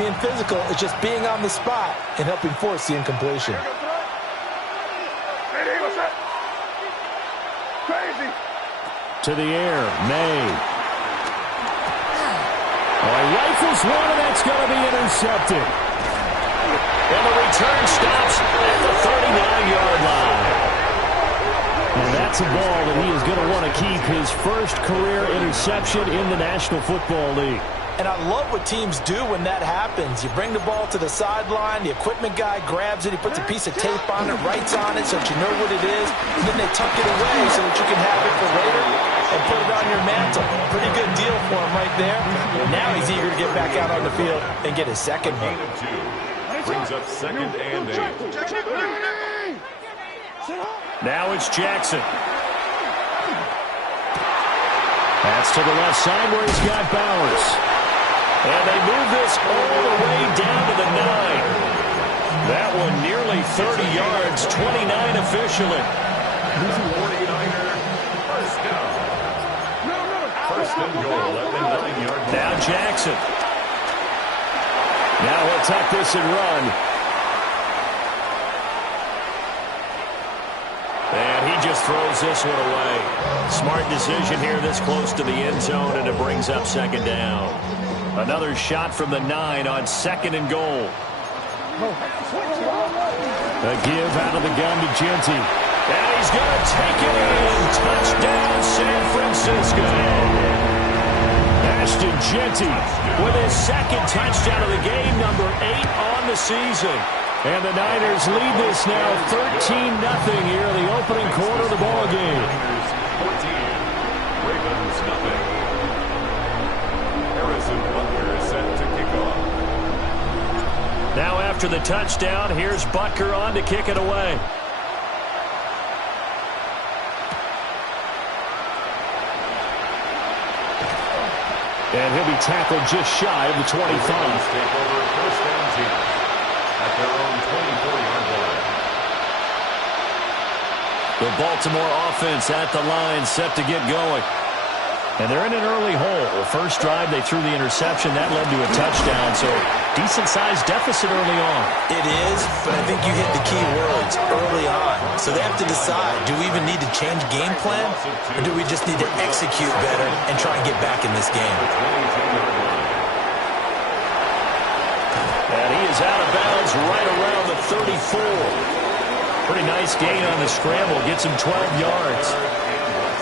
being physical. It's just being on the spot and helping force the incompletion. To the air, May. Rifles one, and that's going to be intercepted. And the return stops at the 39-yard line. And that's a ball that he is going to want to keep, his first career interception in the National Football League. And I love what teams do when that happens. You bring the ball to the sideline, the equipment guy grabs it, he puts a piece of tape on it, writes on it so that you know what it is, and then they tuck it away so that you can have it for later and put it on your mantle. Pretty good deal for him right there. Now he's eager to get back out on the field and get his second one. Brings up second and 8. Now it's Jackson. That's to the left side where he's got Bowers. And they move this all the way down to the 9. That one nearly 30 yards, 29 officially. 49er, first down. First and goal at the 9-yard line. Now Jackson. Now he'll tuck this and run. And he just throws this one away. Smart decision here this close to the end zone, and it brings up second down. Another shot from the 9 on second and goal. A give out of the gun to Genty. And he's going to take it in. Touchdown, San Francisco. Ashton Genty with his second touchdown of the game, number 8 on the season. And the Niners lead this now 13-0 here in the opening quarter of the ball game. Ravens nothing. Harrison Butker is set to kick off. Now after the touchdown, here's Butker on to kick it away. And he'll be tackled just shy of the 25. Take over first and 10 at their own 24-yard line. The Baltimore offense at the line, set to get going. And they're in an early hole. First drive, they threw the interception. That led to a touchdown, so decent-sized deficit early on. It is, but I think you hit the key words, early on. So they have to decide, do we even need to change game plan, or do we just need to execute better and try and get back in this game? And he is out of bounds right around the 34. Pretty nice gain on the scramble. Gets him 12 yards.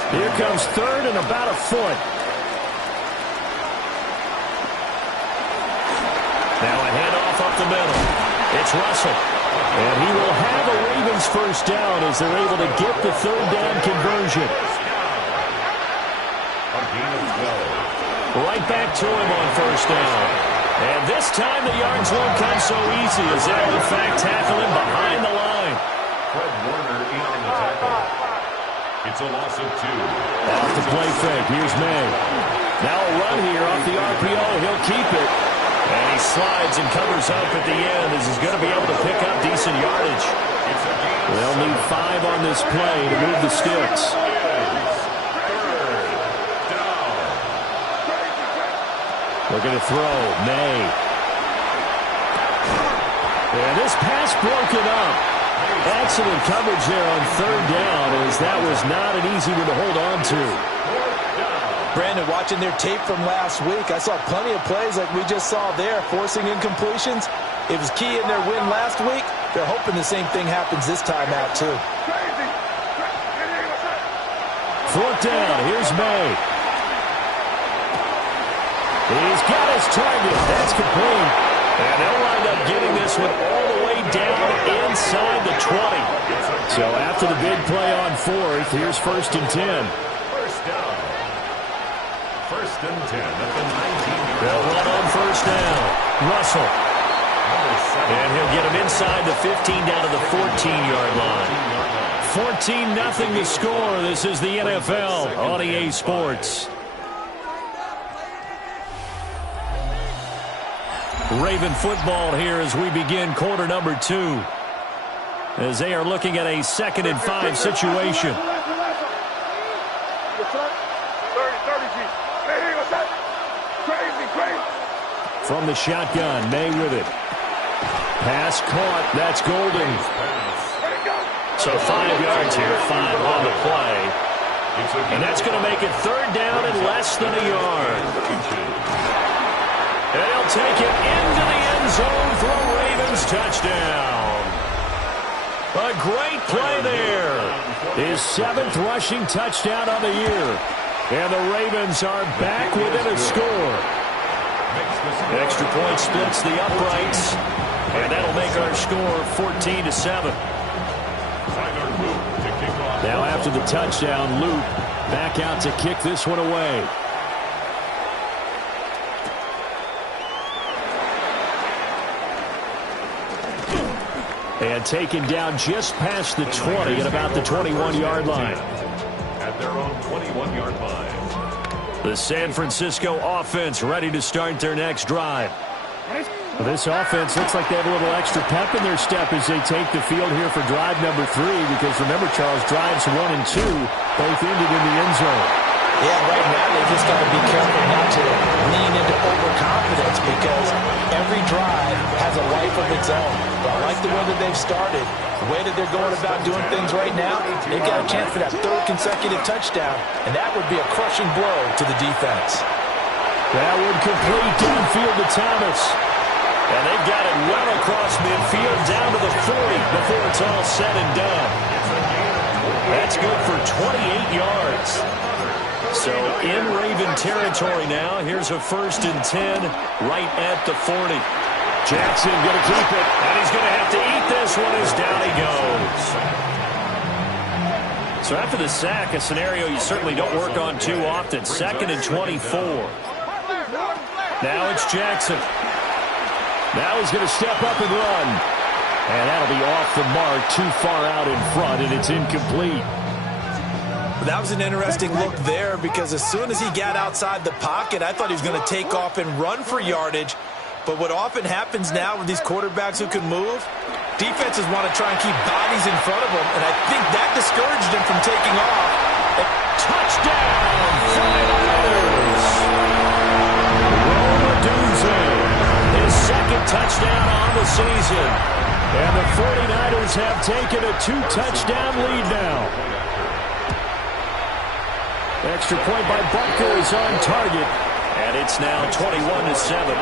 Here comes third and about a foot. Now a handoff up the middle. It's Russell. And he will have a Ravens first down as they're able to get the third down conversion. Right back to him on first down. And this time the yards won't come so easy as they'll in fact tackle him behind the line. Fred Warner in on the tackle. It's a loss of 2. Off the play fake. Here's May. Now a run here off the RPO. He'll keep it. And he slides and covers up at the end as he's going to be able to pick up decent yardage. They'll need 5 on this play to move the sticks. Looking to throw. May. And this pass broken up. Excellent coverage there on third down, as that was not an easy one to hold on to. Brandon, watching their tape from last week, I saw plenty of plays like we just saw there, forcing incompletions. It was key in their win last week. They're hoping the same thing happens this time out, too. Fourth down. Here's May. He's got his target. That's complete. And they'll wind up getting this one all the way down inside the 20. So after the big play on fourth, here's first and 10. First down. First and 10 at the 19. They'll run on first down. Russell. And he'll get him inside the 15 down to the 14-yard line. 14-0 to score. This is the NFL on EA Sports. Raven football here as we begin quarter number 2. As they are looking at a 2nd and 5 situation. From the shotgun, May with it. Pass caught. That's Golden. So 5 yards here, 5 on the play. And that's going to make it third down and less than a yard. And he'll take it into the end zone for a Ravens touchdown. A great play there. His 7th rushing touchdown on the year. And the Ravens are back within a score. Extra point splits the uprights. And that'll make our score 14-7. Now after the touchdown, Loop back out to kick this one away. And taken down just past the 20 at about the 21-yard line. At their own 21-yard line. The San Francisco offense ready to start their next drive. This offense looks like they have a little extra pep in their step as they take the field here for drive number 3. Because remember, Charles, drives 1 and 2 both ended in the end zone. Yeah, right now they just got to be careful not to lean into overconfidence because every drive has a life of its own. But I like the way that they've started, the way that they're going about doing things right now. They've got a chance for that 3rd consecutive touchdown, and that would be a crushing blow to the defense. That would complete downfield to Thomas. And they've got it well across midfield down to the 40 before it's all said and done. That's good for 28 yards. So in Raven territory now. Here's a 1st and 10 right at the 40. Jackson going to keep it. And he's going to have to eat this one as down he goes. So after the sack, a scenario you certainly don't work on too often. 2nd and 24. Now it's Jackson. Now he's going to step up and run. And that'll be off the mark, too far out in front, and it's incomplete. That was an interesting look there because as soon as he got outside the pocket, I thought he was going to take off and run for yardage. But what often happens now with these quarterbacks who can move, defenses want to try and keep bodies in front of them, and I think that discouraged him from taking off. Touchdown, 49ers! Romadunze. His 2nd touchdown on the season. And the 49ers have taken a 2-touchdown lead now. Extra point by Butker is on target. And it's now 21-7.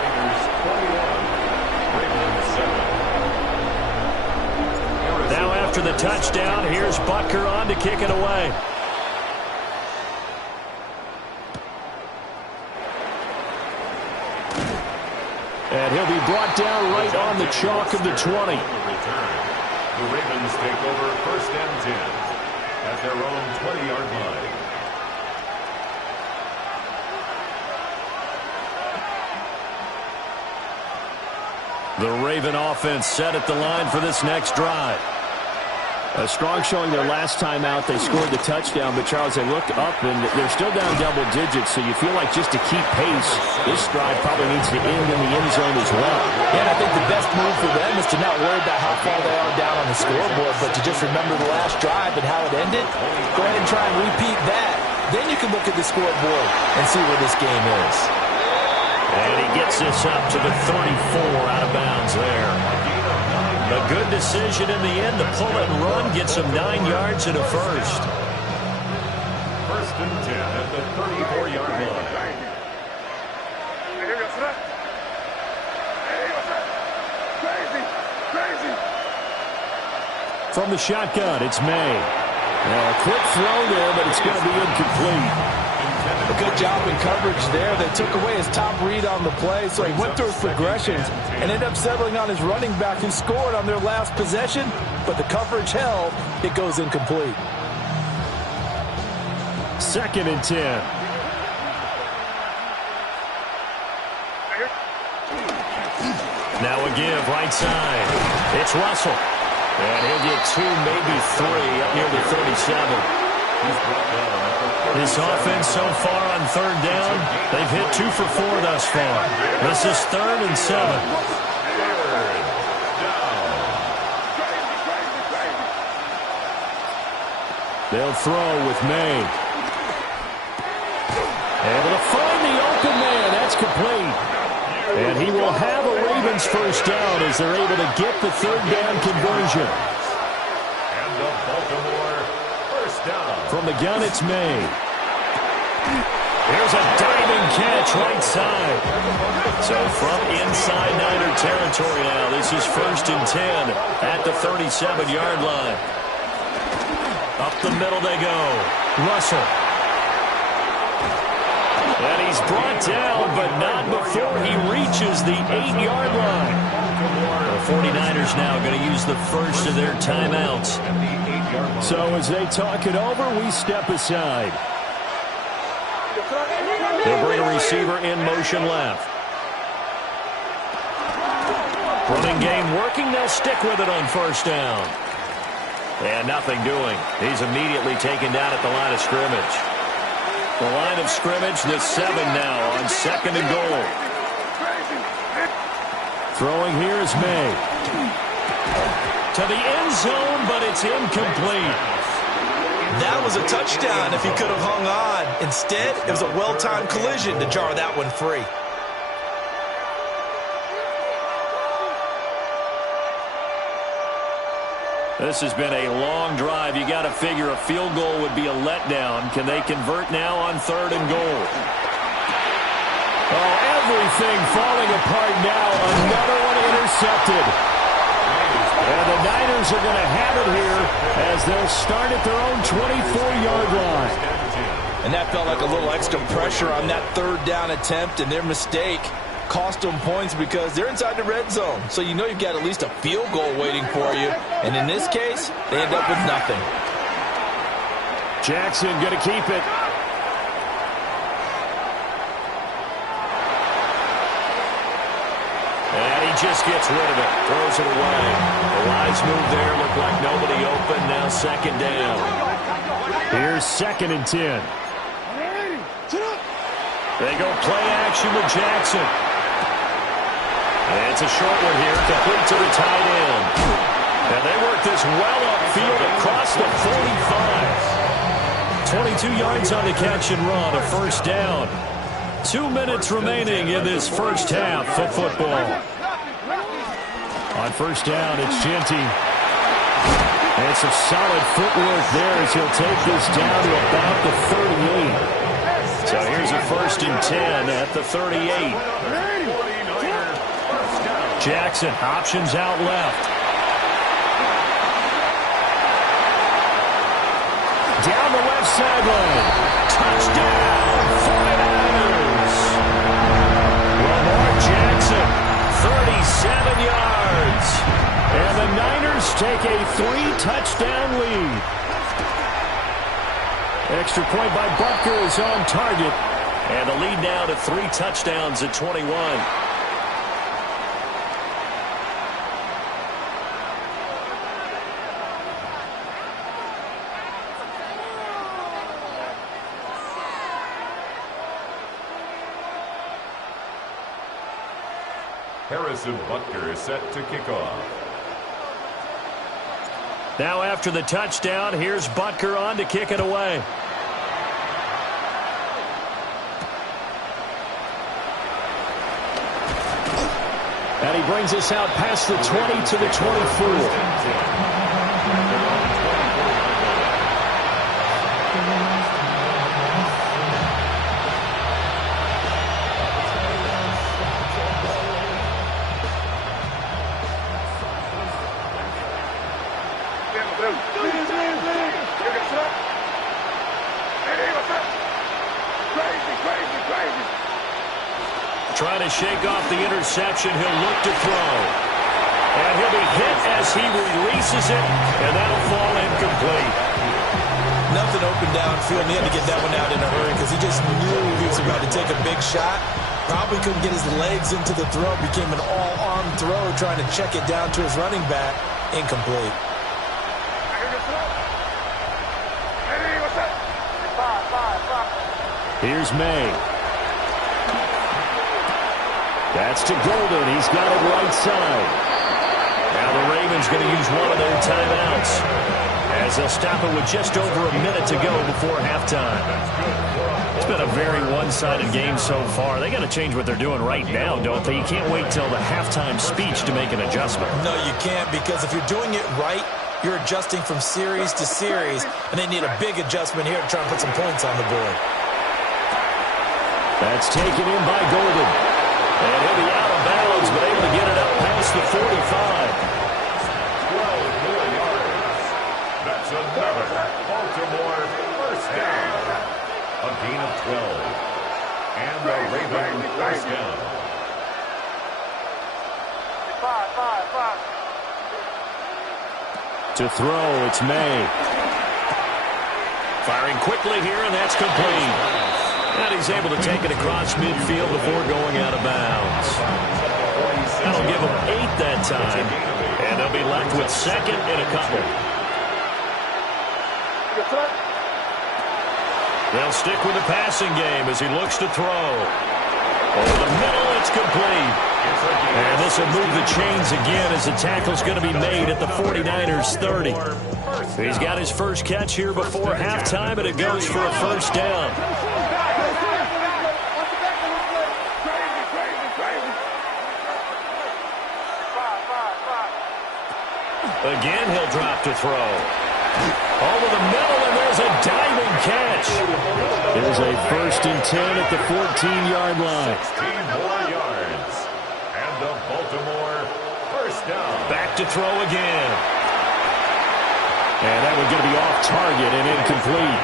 Now after the touchdown, here's Butker on to kick it away. And he'll be brought down right on the chalk of the 20. The Ravens take over 1st and 10 at their own 20-yard line. The Raven offense set at the line for this next drive. A strong showing their last time out. They scored the touchdown, but Charles, they look up and they're still down double digits, so you feel like just to keep pace, this drive probably needs to end in the end zone as well. Yeah, and I think the best move for them is to not worry about how far they are down on the scoreboard, but to just remember the last drive and how it ended. Go ahead and try and repeat that. Then you can look at the scoreboard and see where this game is. And he gets this up to the 34 out of bounds there. A good decision in the end to pull it and run, gets him 9 yards and a 1st. 1st and 10 at the 34-yard line. From the shotgun, it's May. Now a quick throw there, but it's going to be incomplete. A good job in coverage there. They took away his top read on the play, so he went through his progressions and ended up settling on his running back who scored on their last possession, but the coverage held. It goes incomplete. 2nd and 10. Now a give right side. It's Russell. And he'll get 2, maybe 3 up near the 37. This offense so far on 3rd down, they've hit 2 for 4 thus far. This is 3rd and 7. They'll throw with May. Able to find the open man. That's complete. And he will have a Ravens first down as they're able to get the third down conversion. And the Baltimore first down. From the gun, it's May. Here's a diving catch right side. So from inside Niner territory now, this is 1st and 10 at the 37-yard line. Up the middle they go. Russell. And he's brought down, but not before he reaches the 8-yard line. The 49ers now going to use the first of their timeouts. So as they talk it over, we step aside. They'll bring a receiver in motion left. Running game working. They'll stick with it on first down. And nothing doing. He's immediately taken down at the line of scrimmage. The line of scrimmage, the 7 now on 2nd and goal. Throwing here is May. To the end zone, but it's incomplete. That was a touchdown if he could have hung on. Instead, it was a well-timed collision to jar that one free. This has been a long drive. You got to figure a field goal would be a letdown. Can they convert now on 3rd and goal? Oh, everything falling apart now. Another one intercepted. And the Niners are going to have it here as they'll start at their own 24-yard line. And that felt like a little extra pressure on that 3rd down attempt, and their mistake cost them points because they're inside the red zone. So you know you've got at least a field goal waiting for you. And in this case, they end up with nothing. Jackson going to keep it. And he just gets rid of it. Throws it away. The wise move there. Looked like nobody open. Now 2nd down. Here's 2nd and 10. They go play action with Jackson. And it's a short one here, complete to the tight end. And they work this well upfield across the 45. 22 yards on the catch and run, a first down. 2 minutes remaining in this first half of football. On first down, it's Genty. And some solid footwork there as he'll take this down to about the 38. So here's a 1st and 10 at the 38. Jackson, options out left. Down the left sideline. Touchdown, 49ers. Lamar Jackson, 37 yards. And the Niners take a 3-touchdown lead. Extra point by Butker is on target. And the lead now to 3 touchdowns at 21. Harrison Butker is set to kick off. Now after the touchdown, here's Butker on to kick it away. And he brings us out past the 20 to the 24. Trying to shake off the interception. He'll look to throw. And he'll be hit as he releases it, and that'll fall incomplete. Nothing open downfield, and he had to get that one out in a hurry because he just knew he was about to take a big shot. Probably couldn't get his legs into the throw. Became an all-arm throw, trying to check it down to his running back. Incomplete. Here's May. That's to Golden. He's got it right side. Now the Ravens going to use one of their timeouts as they'll stop it with just over a minute to go before halftime. It's been a very one-sided game so far. They got to change what they're doing right now, don't they? You can't wait till the halftime speech to make an adjustment. No, you can't, because if you're doing it right, you're adjusting from series to series, and they need a big adjustment here to try and put some points on the board. That's taken in by Golden. And he'll be out of bounds, but able to get it up past the 45. 12 more yards. That's another Baltimore first down. A gain of 12. And the Ravens first down. 5. To throw, it's May. Firing quickly here, and that's complete. And he's able to take it across midfield before going out of bounds. That'll give him 8 that time. And they'll be left with second and a couple. They'll stick with the passing game as he looks to throw. Over the middle, it's complete. And this will move the chains again as the tackle's going to be made at the 49ers 30. He's got his first catch here before halftime, and it goes for a first down. Again, he'll drop to throw. Over the middle, and there's a diving catch. There's a 1st and 10 at the 14-yard line. 16 more yards. And the Baltimore first down. Back to throw again. And that one's going to be off target and incomplete.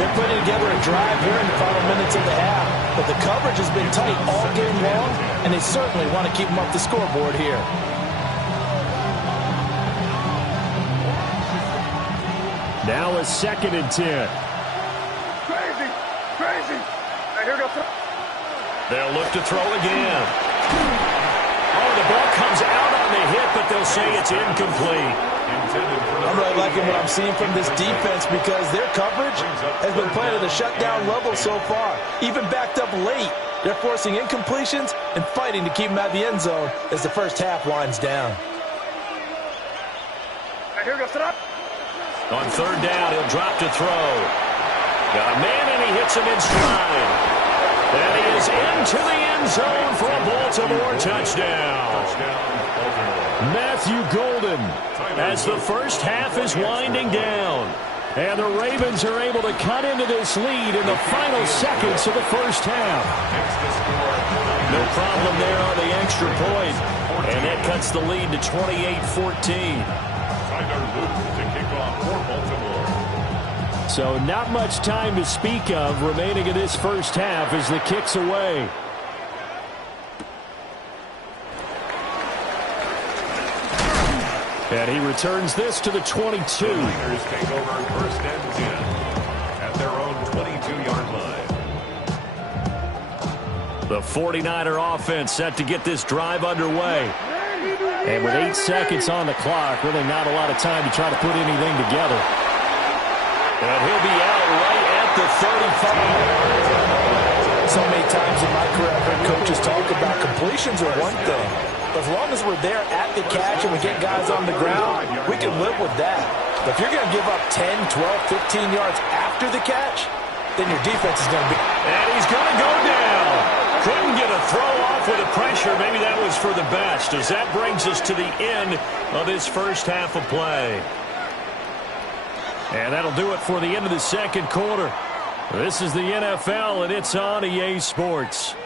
They're putting together a drive here in the final minutes of the half, but the coverage has been tight all game long, and they certainly want to keep them off the scoreboard here. Now a 2nd and 10. Crazy. Hey, here we go. They'll look to throw again. Oh, the ball comes out on the hit, but they'll say it's incomplete. I'm really liking what I'm seeing from this defense because their coverage has been playing at a shutdown level so far. Even backed up late, they're forcing incompletions and fighting to keep them out of the end zone as the first half winds down. Hey, here we go. Sit up. On 3rd down, he'll drop to throw. Got a man, and he hits him in stride. And he is into the end zone for a Baltimore touchdown. Matthew Golden, as the first half is winding down. And the Ravens are able to cut into this lead in the final seconds of the first half. No problem there on the extra point. And that cuts the lead to 28-14. So not much time to speak of remaining in this first half as the kick's away. And he returns this to the 22. The Niners take over 1st and 10 at their own 22-yard line. The 49er offense set to get this drive underway. And with 8 seconds on the clock, really not a lot of time to try to put anything together. And he'll be out right at the 35. So many times in my career, I've heard coaches talk about completions are one thing. But as long as we're there at the catch and we get guys on the ground, we can live with that. But if you're going to give up 10, 12, 15 yards after the catch, then your defense is going to be... And he's going to go down. Couldn't get a throw off with the pressure. Maybe that was for the best, as that brings us to the end of this first half of play. And that'll do it for the end of the second quarter. This is the NFL, and it's on EA Sports.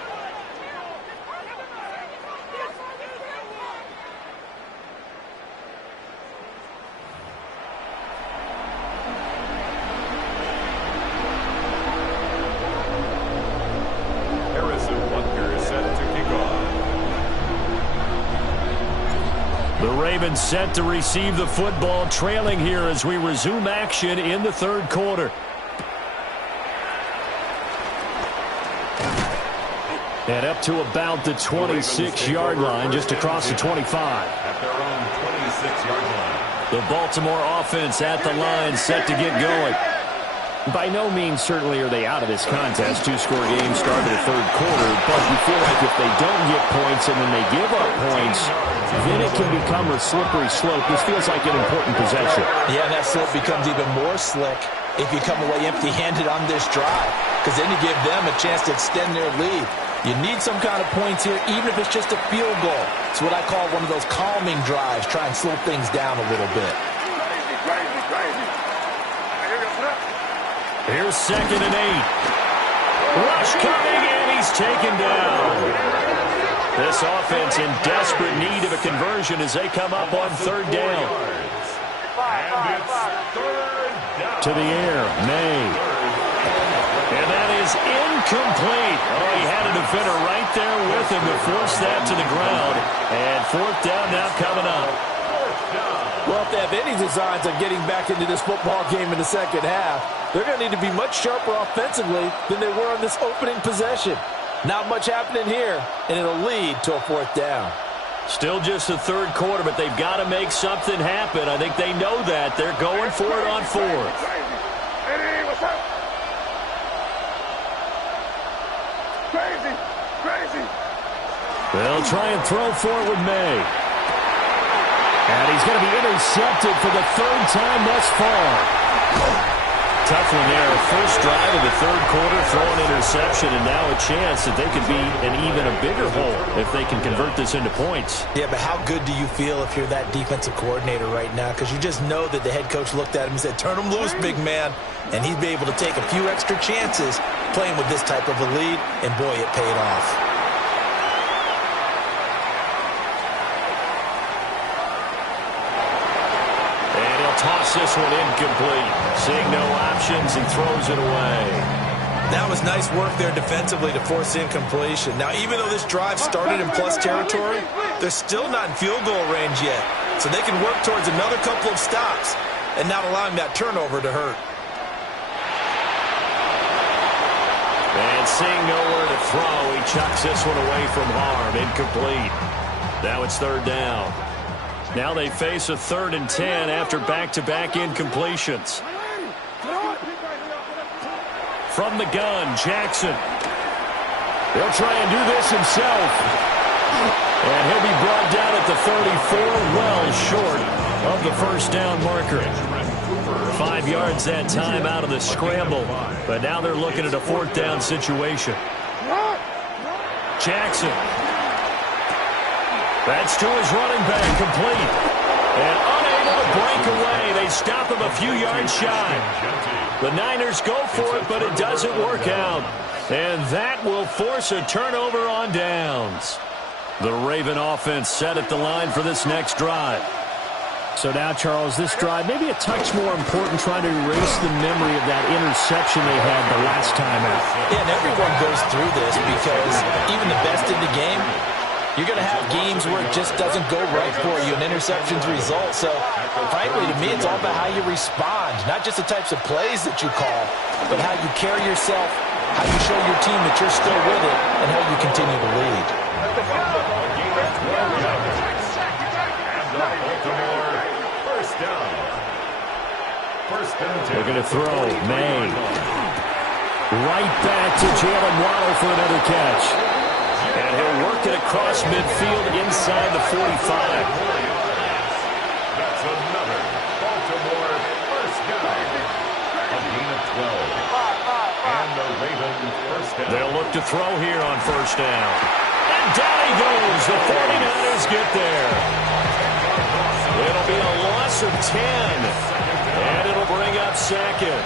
Ravens set to receive the football, trailing here as we resume action in the third quarter. And up to about the 26-yard line, just across the 25. At their own 26-yard line. The Baltimore offense at the line, set to get going. By no means, certainly, are they out of this contest. Two-score game started the third quarter, but you feel like if they don't get points and then they give up points, then it can become a slippery slope. This feels like an important possession. Yeah, that slope becomes even more slick if you come away empty-handed on this drive, because then you give them a chance to extend their lead. You need some kind of points here, even if it's just a field goal. It's what I call one of those calming drives. Try and slow things down a little bit. Crazy. Here's 2nd and 8. Rush coming, and he's taken down. This offense in desperate need of a conversion as they come up on 3rd down. And it's 3rd down. To the air, May. And that is incomplete. Oh, he had a defender right there with him to force that to the ground. And 4th down now coming up. Well, if they have any designs on getting back into this football game in the second half, they're going to need to be much sharper offensively than they were on this opening possession. Not much happening here, and it'll lead to a 4th down. Still just the 3rd quarter, but they've got to make something happen. I think they know that. They're going for it on 4th. Hey, what's up? Crazy. They'll try and throw for it with May. And he's going to be intercepted for the 3rd time thus far. Tough one there. First drive of the 3rd quarter, throw an interception, and now a chance that they could be in even a bigger hole if they can convert this into points. Yeah, but how good do you feel if you're that defensive coordinator right now? Because you just know that the head coach looked at him and said, turn him loose, big man. And he'd be able to take a few extra chances playing with this type of a lead, and boy, it paid off. Toss this one incomplete. Seeing no options, he throws it away. That was nice work there defensively to force incompletion. Now, even though this drive started in plus territory, they're still not in field goal range yet. So they can work towards another couple of stops and not allowing that turnover to hurt. And seeing nowhere to throw, he chucks this one away from harm. Incomplete. Now it's 3rd down. Now they face a 3rd and 10 after back-to-back incompletions. From the gun, Jackson. He'll try and do this himself. And he'll be brought down at the 34, well short of the 1st down marker. 5 yards that time out of the scramble. But now they're looking at a 4th down situation. Jackson. That's to his running back, complete. And unable to break away. They stop him a few yards shy. The Niners go for it, but it doesn't work out. And that will force a turnover on downs. The Raven offense set at the line for this next drive. So now, Charles, this drive maybe a touch more important, trying to erase the memory of that interception they had the last time out. Yeah, and everyone goes through this because even the best in the game, you're going to have games where it just doesn't go right for you, and interceptions result. So, frankly, to me, it's all about how you respond, not just the types of plays that you call, but how you carry yourself, how you show your team that you're still with it, and how you continue to lead. They're going to throw. May. Right back to Jalen Waddle for another catch. And he'll work it across midfield inside the 45. That's another Baltimore 1st down. A gain of 12. And the Ravens 1st down. They'll look to throw here on 1st down. And down he goes. The 49ers get there. It'll be a loss of 10. And it'll bring up 2nd.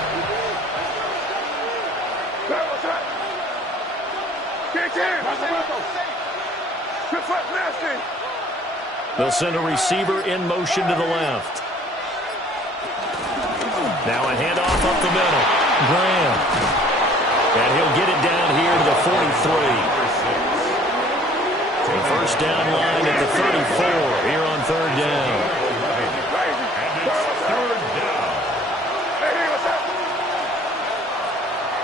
They'll send a receiver in motion to the left. Now a handoff up the middle. Graham. And he'll get it down here to the 43. The 1st down line at the 34 here on 3rd down.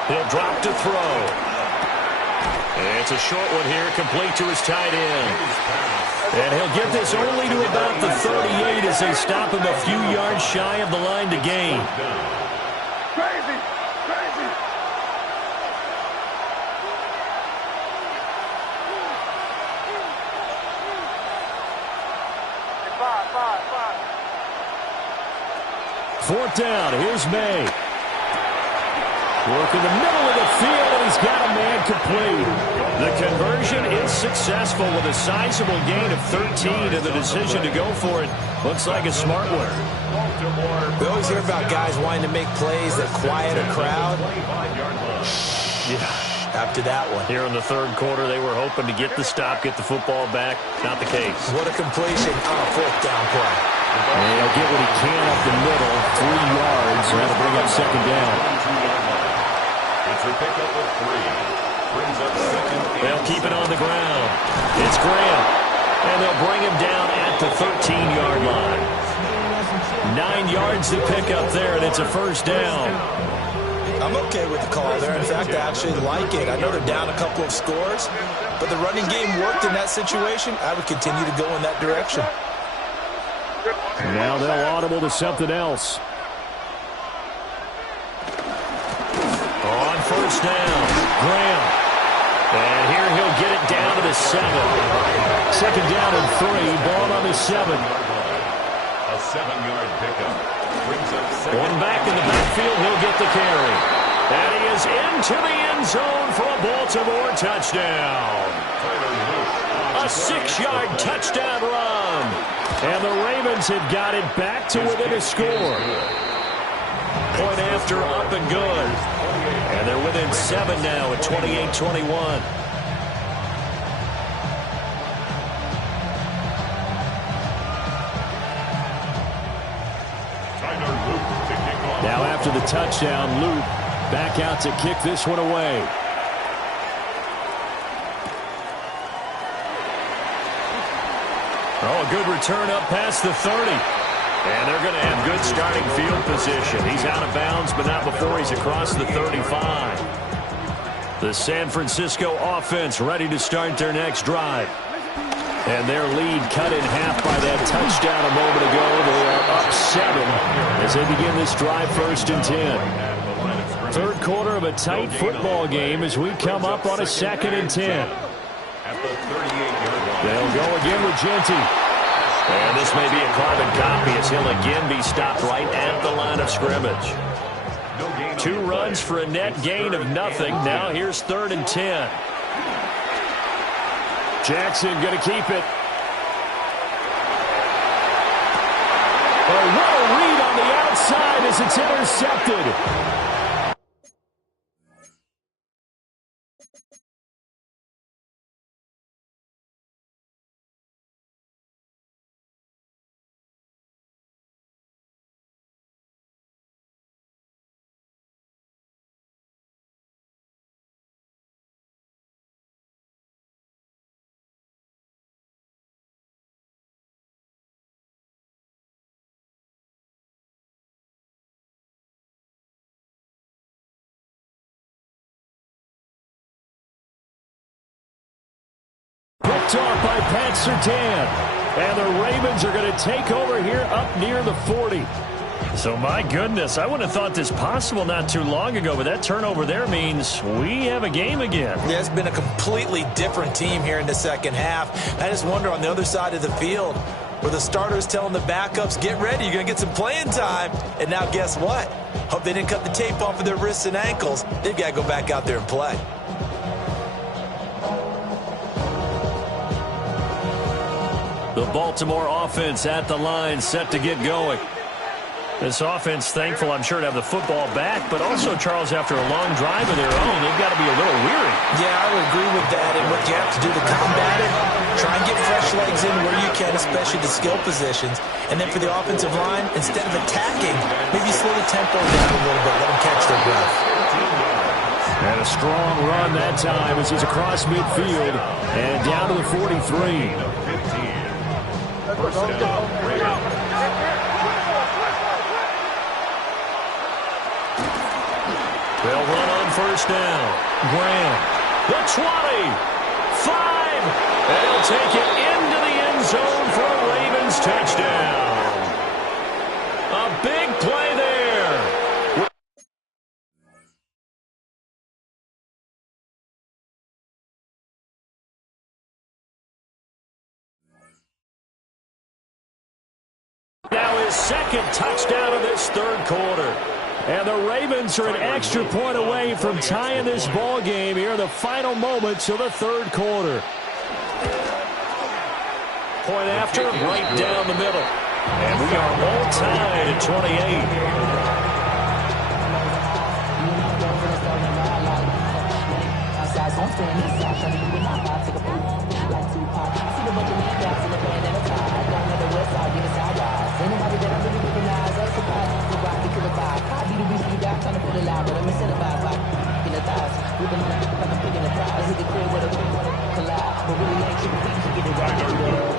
He'll drop to throw. And it's a short one here, complete to his tight end. And he'll get this only to about the 38 as they stop him a few yards shy of the line to gain. Crazy. 4th down, here's May. Working the middle of the field, and he's got a man complete. The conversion is successful with a sizable gain of 13, and the decision to go for it looks like a smart one. We always hear about guys wanting to make plays that quiet a crowd. Yeah. After that one. Here in the third quarter, they were hoping to get the stop, get the football back. Not the case. What a completion on a fourth down play. And he'll get what he can up the middle, 3 yards. That'll bring up second down. It's a pickup of 3. Brings up second. They'll keep it on the ground. It's Graham. And they'll bring him down at the 13-yard line. 9 yards to pick up there, and it's a first down. I'm okay with the call there. In fact, I actually like it. I know they're down a couple of scores, but the running game worked in that situation. I would continue to go in that direction. Now they'll audible to something else. On first down, Graham. And here he'll get it down to the 7. Second down and 3, ball on the 7. A 7-yard pickup. One back in the backfield, he'll get the carry. And he is into the end zone for a Baltimore touchdown. A 6-yard touchdown run. And the Ravens have got it back to within a score. Point after, up and good. And they're within 7 now at 28-21. Now after the touchdown, Luke back out to kick this one away. Oh, a good return up past the 30. And they're going to have good starting field position. He's out of bounds, but not before he's across the 35. The San Francisco offense ready to start their next drive. And their lead cut in half by that touchdown a moment ago. They are up 7 as they begin this drive, 1st and 10. Third quarter of a tight football game as we come up on a 2nd and 10. They'll go again with Genty. And this may be a carbon copy as he'll again be stopped right at the line of scrimmage. 2 runs for a net gain of nothing. Now here's 3rd and 10. Jackson going to keep it. Oh, what a read on the outside as it's intercepted. Picked off by Pat Surtain. And the Ravens are going to take over here up near the 40. So, my goodness, I wouldn't have thought this possible not too long ago, but that turnover there means we have a game again. Yeah, it's been a completely different team here in the second half. I just wonder on the other side of the field where the starters telling the backups, get ready, you're going to get some playing time. And now guess what? Hope they didn't cut the tape off of their wrists and ankles. They've got to go back out there and play. The Baltimore offense at the line, set to get going. This offense, thankful, I'm sure, to have the football back, but also, Charles, after a long drive of their own, they've got to be a little weary. Yeah, I would agree with that. And what you have to do to combat it, try and get fresh legs in where you can, especially the skill positions. And then for the offensive line, instead of attacking, maybe slow the tempo down a little bit, let them catch their breath. And a strong run that time as he's across midfield and down to the 43. First down, Ravens. They'll run on first down. Graham, the 20, 5, and he'll take it into the end zone for a Ravens touchdown. A big play there. Now his second touchdown of this third quarter. And the Ravens are an extra point away from tying this ball game here in the final moments of the third quarter. Point after, right down the middle. And we are all tied at 28.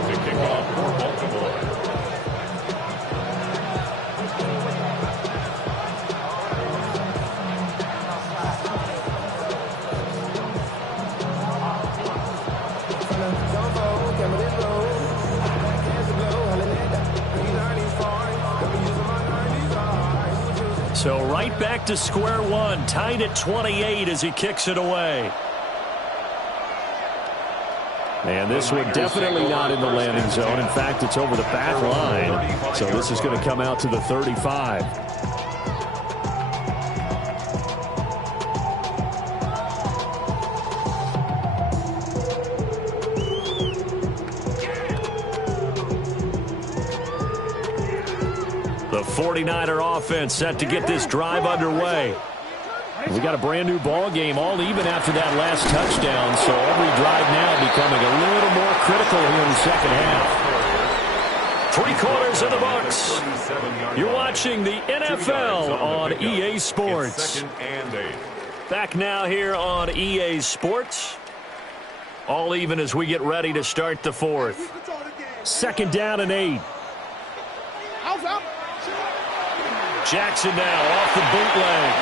To kick off for Baltimore. So right back to square one, tied at 28 as he kicks it away. And this one definitely not in the landing zone. In fact, it's over the back line. So this is going to come out to the 35. The 49er offense set to get this drive underway. We got a brand new ball game, all even after that last touchdown. So every drive now becoming a little more critical here in the second half. 3 quarters of the books. You're watching the NFL on EA Sports. Back now here on EA Sports. All even as we get ready to start the fourth. 2nd down and 8. Jackson now off the bootleg.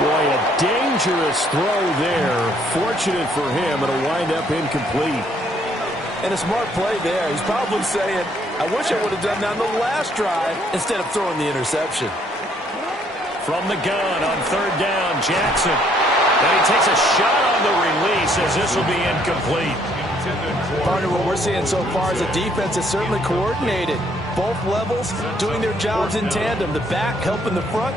Boy, a dangerous throw there. Fortunate for him, it'll wind up incomplete. And a smart play there. He's probably saying, I wish I would have done that on the last drive instead of throwing the interception. From the gun on 3rd down, Jackson. And he takes a shot on the release as this will be incomplete. Partner, what we're seeing so far is the defense is certainly coordinated. Both levels doing their jobs in tandem. The back helping the front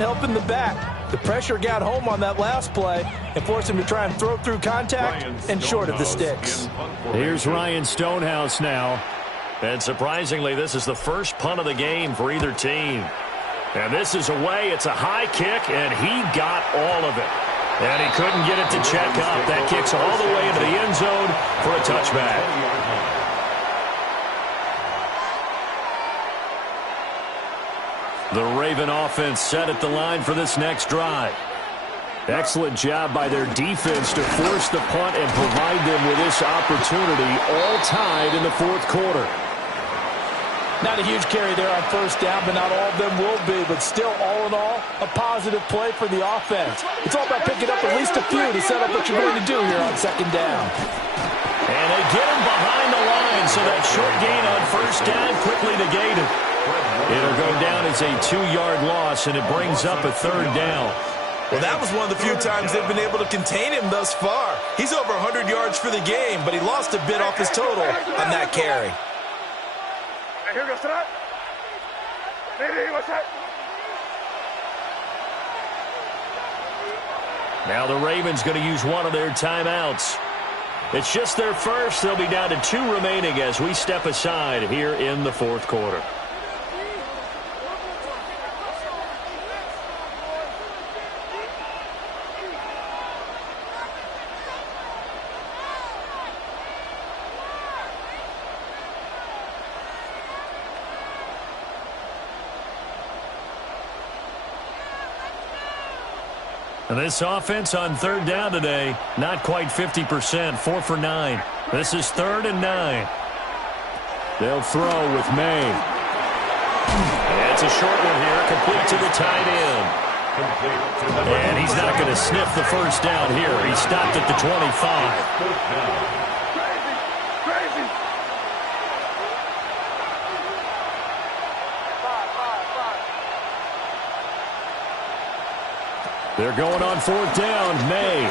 helping the back. The pressure got home on that last play and forced him to try and throw through contact and short of the sticks. Here's Ryan Stonehouse now. And surprisingly, this is the first punt of the game for either team. And this is away. It's a high kick, and he got all of it. And he couldn't get it to check up. That kicks all the way into the end zone for a touchback. The Raven offense set at the line for this next drive. Excellent job by their defense to force the punt and provide them with this opportunity, all tied in the fourth quarter. Not a huge carry there on 1st down, but not all of them will be. But still, all in all, a positive play for the offense. It's all about picking up at least a few to set up what you're going to do here on 2nd down. And they get him behind the line, so that short gain on 1st down quickly negated. It'll go down as a 2-yard loss, and it brings up a 3rd down. Well, that was one of the few times they've been able to contain him thus far. He's over 100 yards for the game, but he lost a bit off his total on that carry. Here goes that. What's that? Now the Ravens going to use one of their timeouts. It's just their first. They'll be down to 2 remaining as we step aside here in the fourth quarter. And this offense on 3rd down today, not quite 50%, 4 for 9. This is 3rd and 9. They'll throw with May. And it's a short one here, complete to the tight end. And he's not going to sniff the 1st down here. He stopped at the 25. They're going on 4th down. May.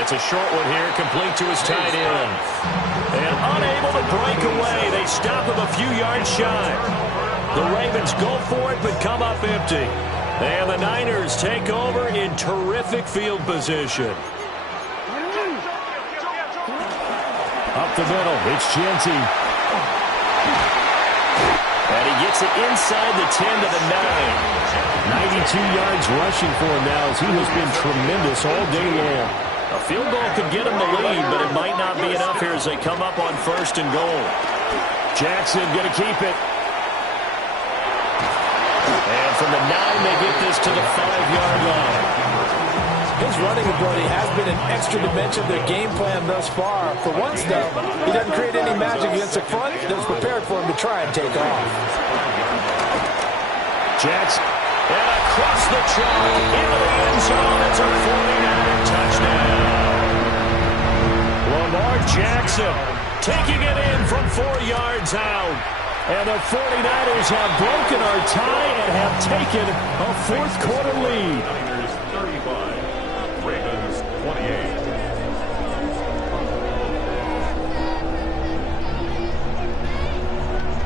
It's a short one here, complete to his tight end. And unable to break away. They stop him a few yards shy. The Ravens go for it, but come up empty. And the Niners take over in terrific field position. Up the middle, it's Genty. And he gets it inside the 10 to the 9. 92 yards rushing for him now as he has been tremendous all day long. A field goal could get him the lead, but it might not be enough here as they come up on 1st and goal. Jackson going to keep it. And from the 9, they get this to the 5-yard line. His running ability has been an extra dimension of their game plan thus far. For once, though, he doesn't create any magic against the front that was prepared for him to try and take off. Jackson, and across the chalk, into the end zone. It's a 49er touchdown. Lamar Jackson taking it in from 4 yards out. And the 49ers have broken our tie and have taken a fourth-quarter lead. Niners 35, Ravens 28.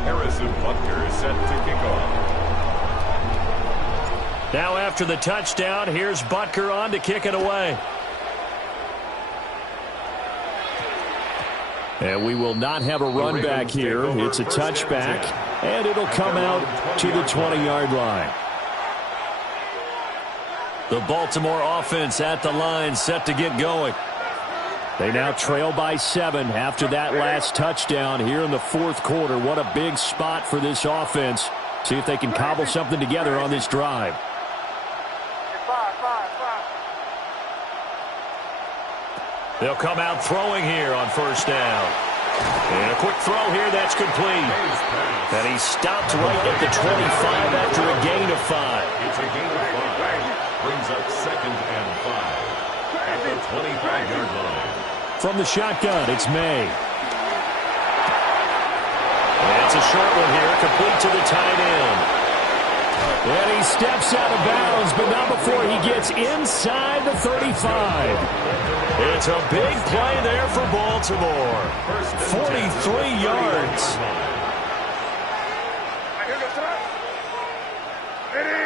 Harrison Butker is set to kick off. Now after the touchdown, here's Butker on to kick it away. And we will not have a run back here. It's a touchback, and it'll come out to the 20-yard line. The Baltimore offense at the line, set to get going. They now trail by 7 after that last touchdown here in the fourth quarter. What a big spot for this offense. See if they can cobble something together on this drive. They'll come out throwing here on 1st down. And a quick throw here, that's complete. And he stopped right at the 25 after a gain of 5. It's a gain of 5. Brings up 2nd and 5 at the 25-yard line. From the shotgun, it's May. And it's a short one here, complete to the tight end. And he steps out of bounds, but not before he gets inside the 35. It's a big play there for Baltimore. 43 yards.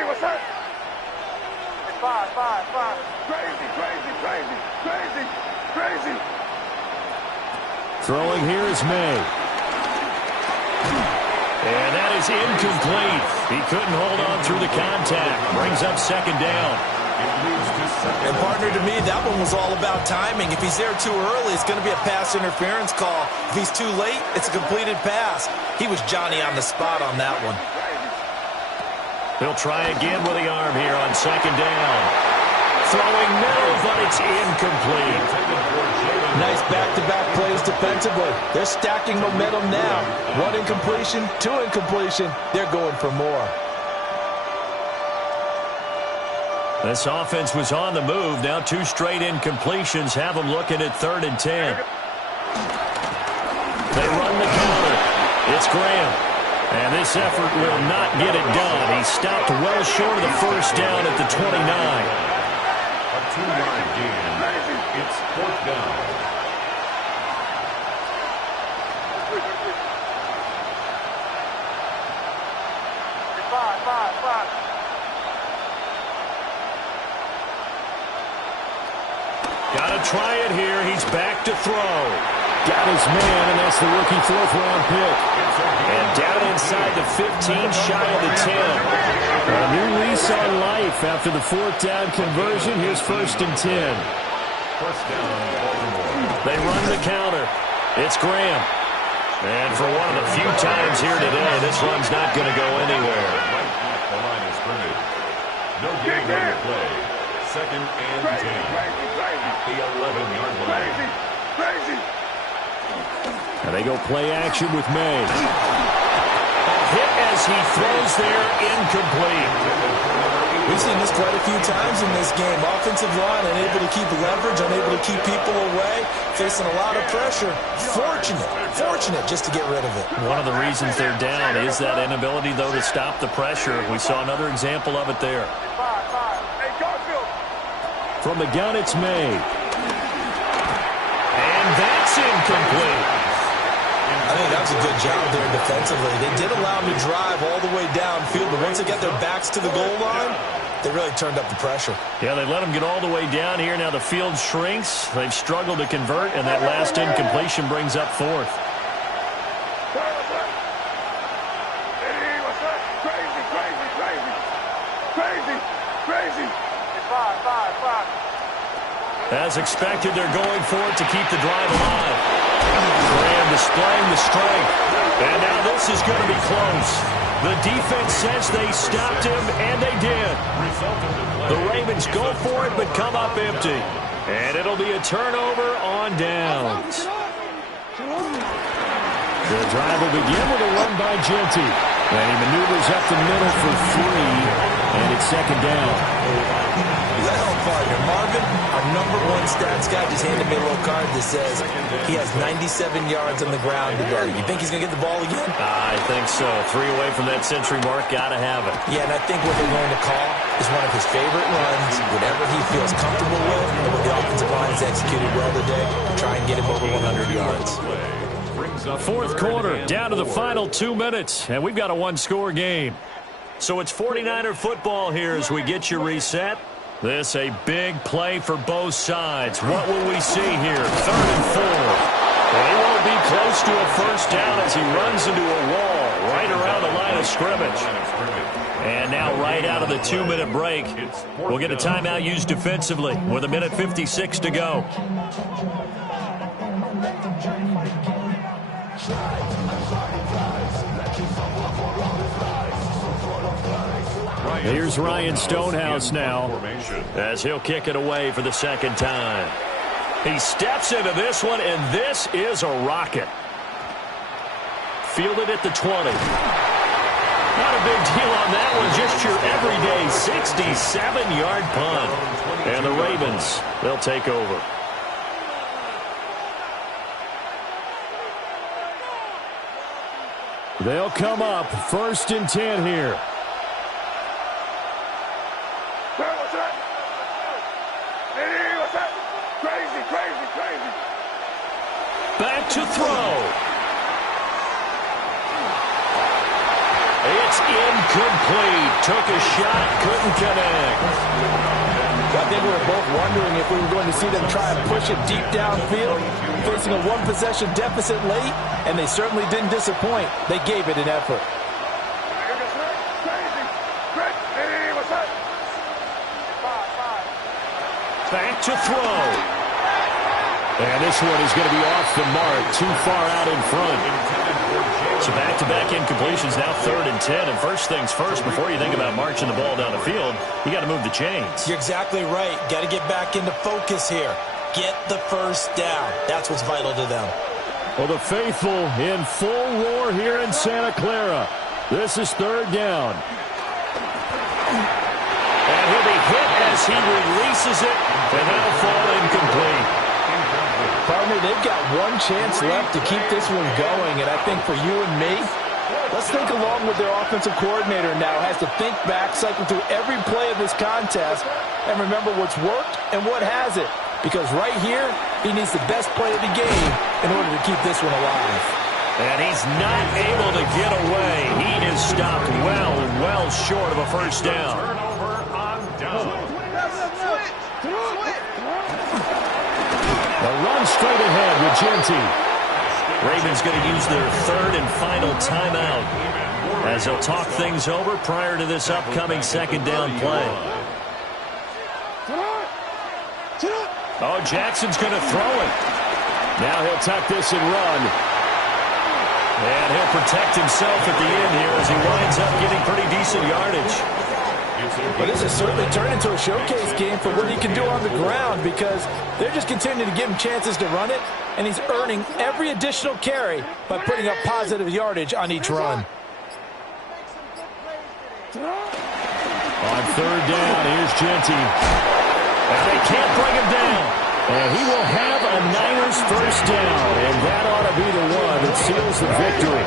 What's up? 5. Crazy. Throwing here is May. And that is incomplete. He couldn't hold on through the contact. Brings up 2nd down. And partner, to me, that one was all about timing. If he's there too early, it's going to be a pass interference call. If he's too late, it's a completed pass. He was Johnny on the spot on that one. He'll try again with the arm here on 2nd down. Throwing middle, but it's incomplete. Nice back-to-back plays defensively. They're stacking momentum now. 1 incompletion, 2 incompletion. They're going for more. This offense was on the move. Now 2 straight incompletions have them looking at 3rd and 10. They run the counter. It's Graham. And this effort will not get it done. He stopped well short of the 1st down at the 29. A 2-yard gain. It's 4th down. Five. Gotta try it here. He's back to throw. Got his man, and that's the rookie 4th-round pick. And down inside the 15, shy of the 10. A new lease on life after the 4th down conversion. Here's 1st and 10. 1st down, Baltimore. They run the counter. It's Graham. And for one of the few times here today, this run's not going to go anywhere. Right at the line of scrimmage. No gain on the play. 2nd and 10. At the 11-yard line. Crazy. And they go play action with May. Hit as he throws there, incomplete. We've seen this quite a few times in this game. Offensive line unable to keep leverage, unable to keep people away, facing a lot of pressure. Fortunate just to get rid of it. One of the reasons they're down is that inability, though, to stop the pressure. We saw another example of it there. Hey, Garfield. From the gun, it's May. That's incomplete. I think that was a good job there defensively. They did allow him to drive all the way downfield, but once they got their backs to the goal line, they really turned up the pressure. Yeah, they let him get all the way down here. Now the field shrinks. They've struggled to convert, and that last incompletion brings up fourth. Crazy. Five. As expected, they're going for it to keep the drive alive. Graham displaying the strength. And now this is going to be close. The defense says they stopped him, and they did. The Ravens go for it, but come up empty. And it'll be a turnover on downs. The drive will begin with a run by Genty. And he maneuvers up the middle for 3, and it's second down. Well, partner, Marvin, our #1 stats guy, just handed me a little card that says he has 97 yards on the ground today. You think he's going to get the ball again? I think so. 3 away from that century mark. Got to have it. Yeah, and I think what they're going to call is one of his favorite runs, whatever he feels comfortable with, and what the offensive line has executed well today to try and get him over 100 yards. Fourth quarter, down to the final 2 minutes, and we've got a one-score game. So it's 49er football here as we get you reset. This a big play for both sides. What will we see here? 3rd and 4. And he won't be close to a first down as he runs into a wall right around the line of scrimmage. And now right out of the 2-minute break, we'll get a timeout used defensively with 1:56 to go. Here's Ryan Stonehouse now as he'll kick it away for the second time. He steps into this one, and this is a rocket. Fielded at the 20. Not a big deal on that one, just your everyday 67-yard punt. And the Ravens, they'll take over. They'll come up 1st and 10 here. Crazy. Back to throw. It's incomplete. Took a shot, couldn't connect. I think we were both wondering if we were going to see them try and push it deep downfield, facing a one-possession deficit late, and they certainly didn't disappoint. They gave it an effort. Back to throw. And this one is going to be off the mark, too far out in front. So back-to-back incompletions, now 3rd and 10. And first things first, before you think about marching the ball down the field, you got to move the chains. You're exactly right. Got to get back into focus here. Get the first down. That's what's vital to them. Well, the faithful in full roar here in Santa Clara. This is 3rd down. And he'll be hit as he releases it, and that'll fall incomplete. Partner, they've got one chance left to keep this one going, and I think for you and me, let's think along with their offensive coordinator now. Has to think back, cycle through every play of this contest, and remember what's worked and what hasn't. Because right here, he needs the best play of the game in order to keep this one alive. And he's not able to get away. He is stopped well short of a first down. A run straight ahead with Genty. Ravens going to use their 3rd and final timeout as they'll talk things over prior to this upcoming 2nd down play. Oh, Jackson's going to throw it. Now he'll tuck this and run. And he'll protect himself at the end here as he winds up getting pretty decent yardage. But this has certainly turned into a showcase game for what he can do on the ground, because they're just continuing to give him chances to run it, and he's earning every additional carry by putting up positive yardage on each run. On 3rd down, here's Genty. And they can't bring him down. And he will have a Niners first down, and that ought to be the one that seals the victory.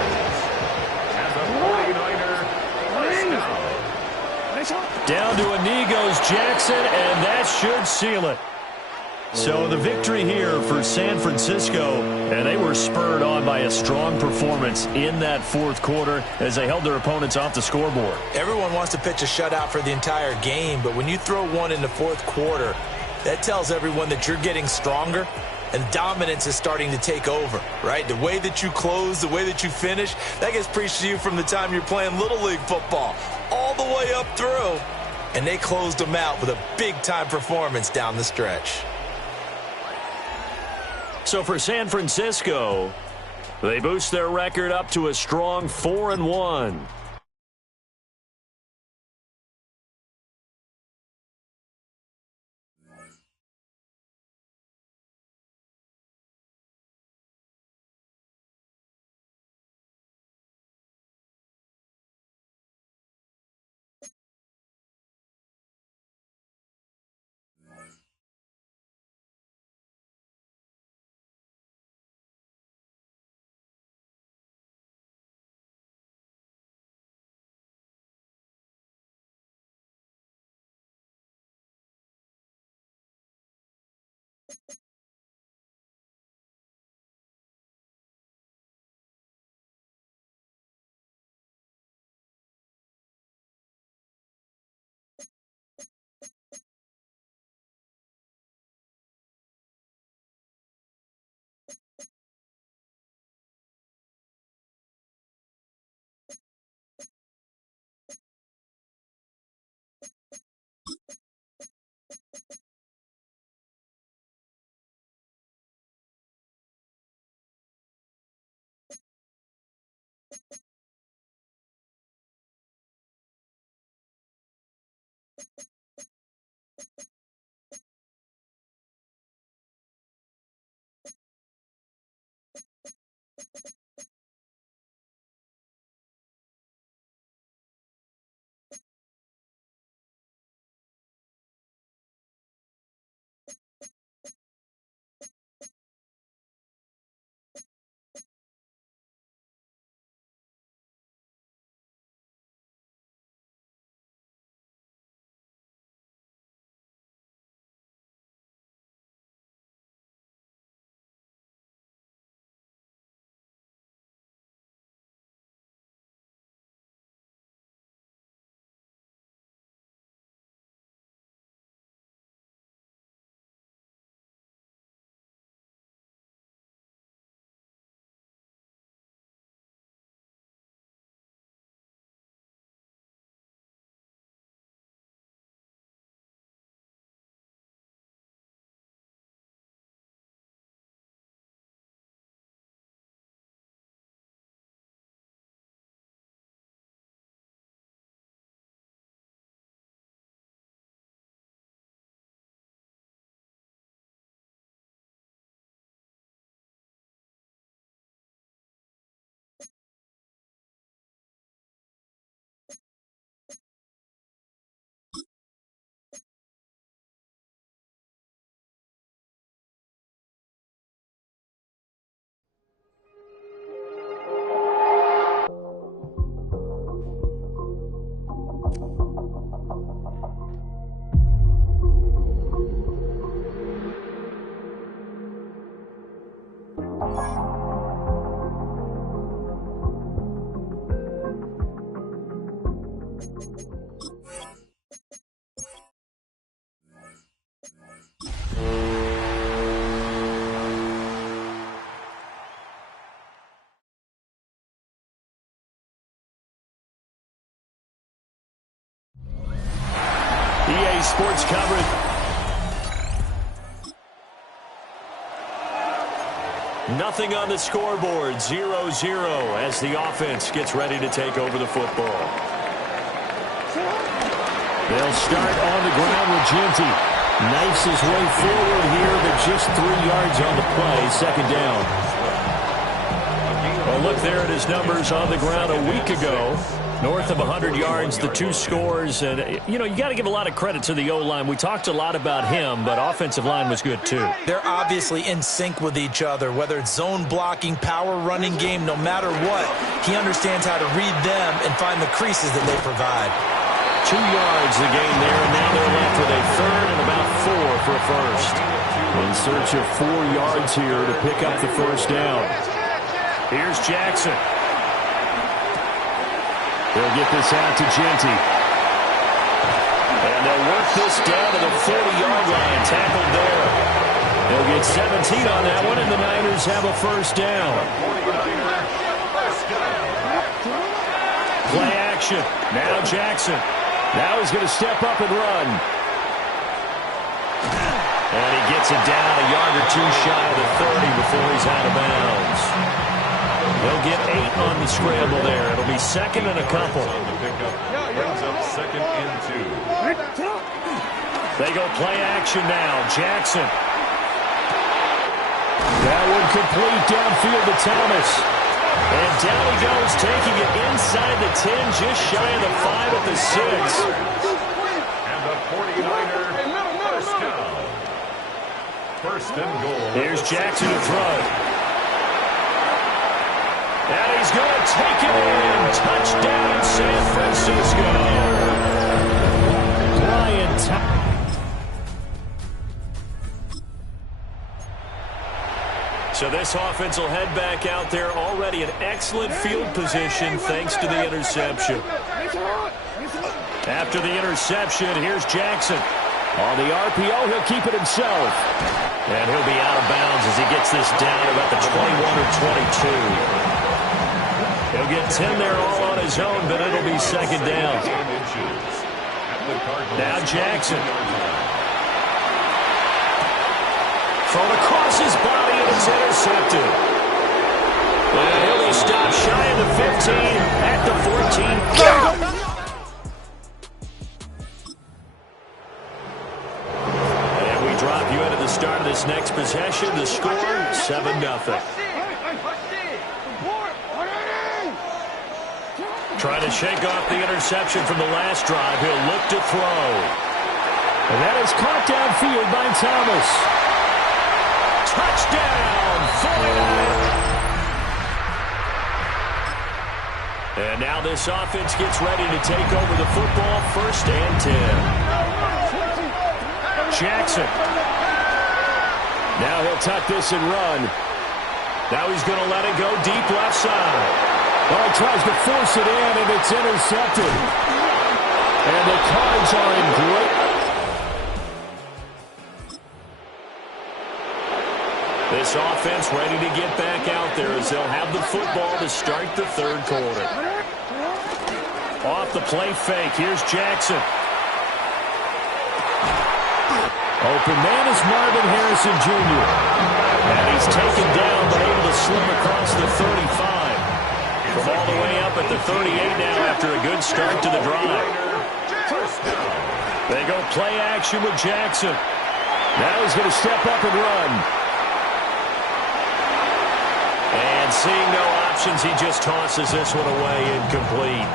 Down to a knee goes Jackson, and that should seal it. So the victory here for San Francisco, and they were spurred on by a strong performance in that fourth quarter as they held their opponents off the scoreboard. Everyone wants to pitch a shutout for the entire game, but when you throw one in the fourth quarter, that tells everyone that you're getting stronger and dominance is starting to take over, right? The way that you close, the way that you finish, that gets preached to you from the time you're playing Little League football all the way up through. And they closed them out with a big-time performance down the stretch. So for San Francisco, they boost their record up to a strong 4-1. EA Sports coverage. Nothing on the scoreboard, 0-0 as the offense gets ready to take over the football. They'll start on the ground with Ginty. Knifes his way forward here, but just 3 yards on the play, second down. Well, look there at his numbers on the ground a week ago. North of 100 yards, the 2 scores. And, you got to give a lot of credit to the O-line. We talked a lot about him, but offensive line was good, too. They're obviously in sync with each other, whether it's zone blocking, power running game, no matter what. He understands how to read them and find the creases that they provide. 2 yards the game there, and now they're left with a third and about 4 for a first. In search of 4 yards here to pick up the first down. Here's Jackson. They'll get this out to Genty. And they'll work this down to the 40-yard line. Tackled there. They'll get 17 on that one, and the Niners have a first down. Play action. Now Jackson. Now he's going to step up and run. And he gets it down a yard or 2 shy of the 30 before he's out of bounds. They'll get 8 on the scramble there. It'll be second and a couple. Brings up second and 2. They go play action now. Jackson. That one complete downfield to Thomas. And down he goes, taking it inside the 10, just shy of the 5 at the 6. And the 49er first down. First and goal. Here's Jackson to throw. And he's going to take it in. Touchdown, San Francisco. Brian Thomas. So this offense will head back out there, already in excellent field position thanks to the interception. After the interception, here's Jackson. On the RPO, he'll keep it himself. And he'll be out of bounds as he gets this down about the 21 or 22. He'll get 10 there all on his own, but it'll be second down. Now Jackson. Thrown across his body, and it's intercepted. And he'll be stopped shy of the 15 at the 14. And we drop you into the start of this next possession. The score, 7-0. Trying to shake off the interception from the last drive. He'll look to throw. And that is caught downfield by Thomas. Touchdown, 49. And now this offense gets ready to take over the football, first and 10. Jackson. Now he'll tuck this and run. Now he's going to let it go deep left side. Well, he tries to force it in, and it's intercepted. And the Cards are in great. This offense ready to get back out there as they'll have the football to start the third quarter. Off the play fake, here's Jackson. Open man is Marvin Harrison Jr. And he's taken down, but able to slim across the 35. From all the way up at the 38 now after a good start to the drive. They go play action with Jackson. Now he's going to step up and run. And seeing no options, he just tosses this one away, incomplete.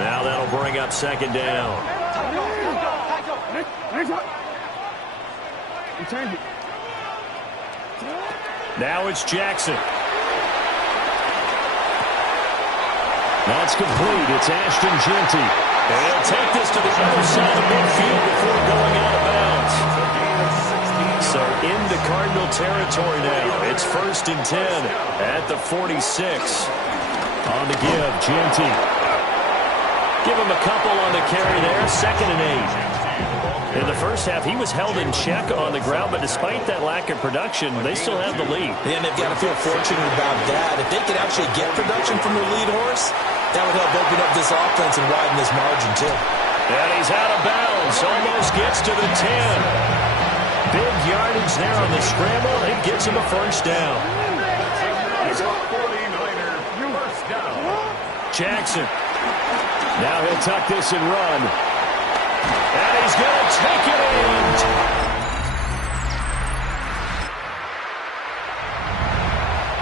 Now that'll bring up second down. Now it's Jackson. That's complete. It's Ashton Genty. And he'll take this to the other side of midfield before going out of bounds. So into Cardinal territory now. It's first and 10 at the 46. On the give, Genty. Give him a couple on the carry there. Second and 8. In the first half, he was held in check on the ground, but despite that lack of production, they still have the lead. And they've got to feel fortunate about that. If they could actually get production from their lead horse, that would help open up this offense and widen this margin, too. And he's out of bounds. Almost gets to the 10. Big yardage there on the scramble. It gets him a first down. Jackson. Now he'll tuck this and run. And he's going to take it in.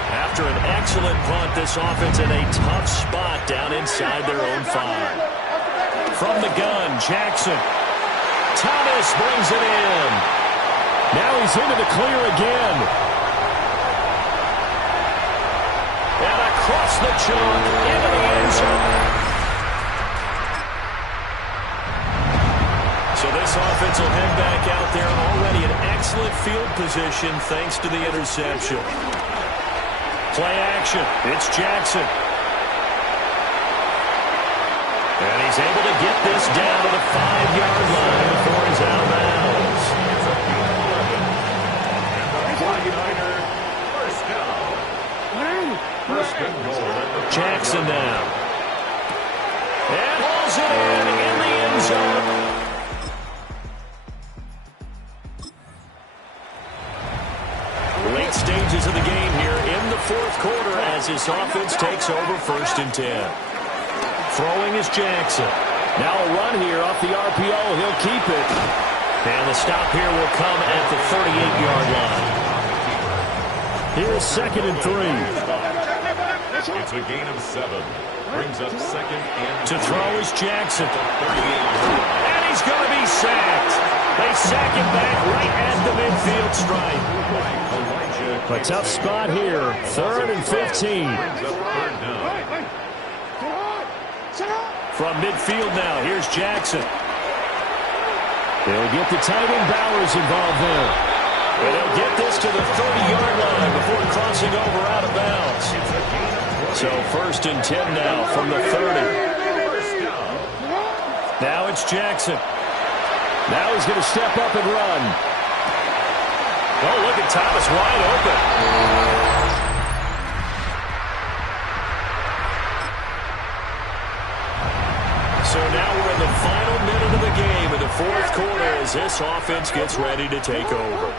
After an excellent punt, this offense in a tough spot down inside their own 5. From the gun, Jackson. Thomas brings it in. Now he's into the clear again. And across the chalk into the end zone. So this this offense will head back out there already in excellent field position thanks to the interception. Play action. It's Jackson. And he's able to get this down to the 5-yard line before he's out of bounds. Jackson now. And hauls it in the end zone. Late stages of the game here in the fourth quarter as this offense takes over 1st and 10. Throwing is Jackson. Now a run here off the RPO. He'll keep it. And the stop here will come at the 38-yard line. Here's 2nd and 3. It's a gain of 7. Brings up 2nd and To throw is Jackson. And he's going to be sacked. They sack him back right at the midfield stripe. A tough spot here. 3rd and 15. From midfield now, here's Jackson. They'll get the tight end Bowers involved there. And they'll get this to the 30-yard line before crossing over out of bounds. So 1st and 10 now from the 30. Now it's Jackson. Now he's going to step up and run. Oh, look at Thomas wide open. So now we're in the final minute of the game in the fourth quarter as this offense gets ready to take over.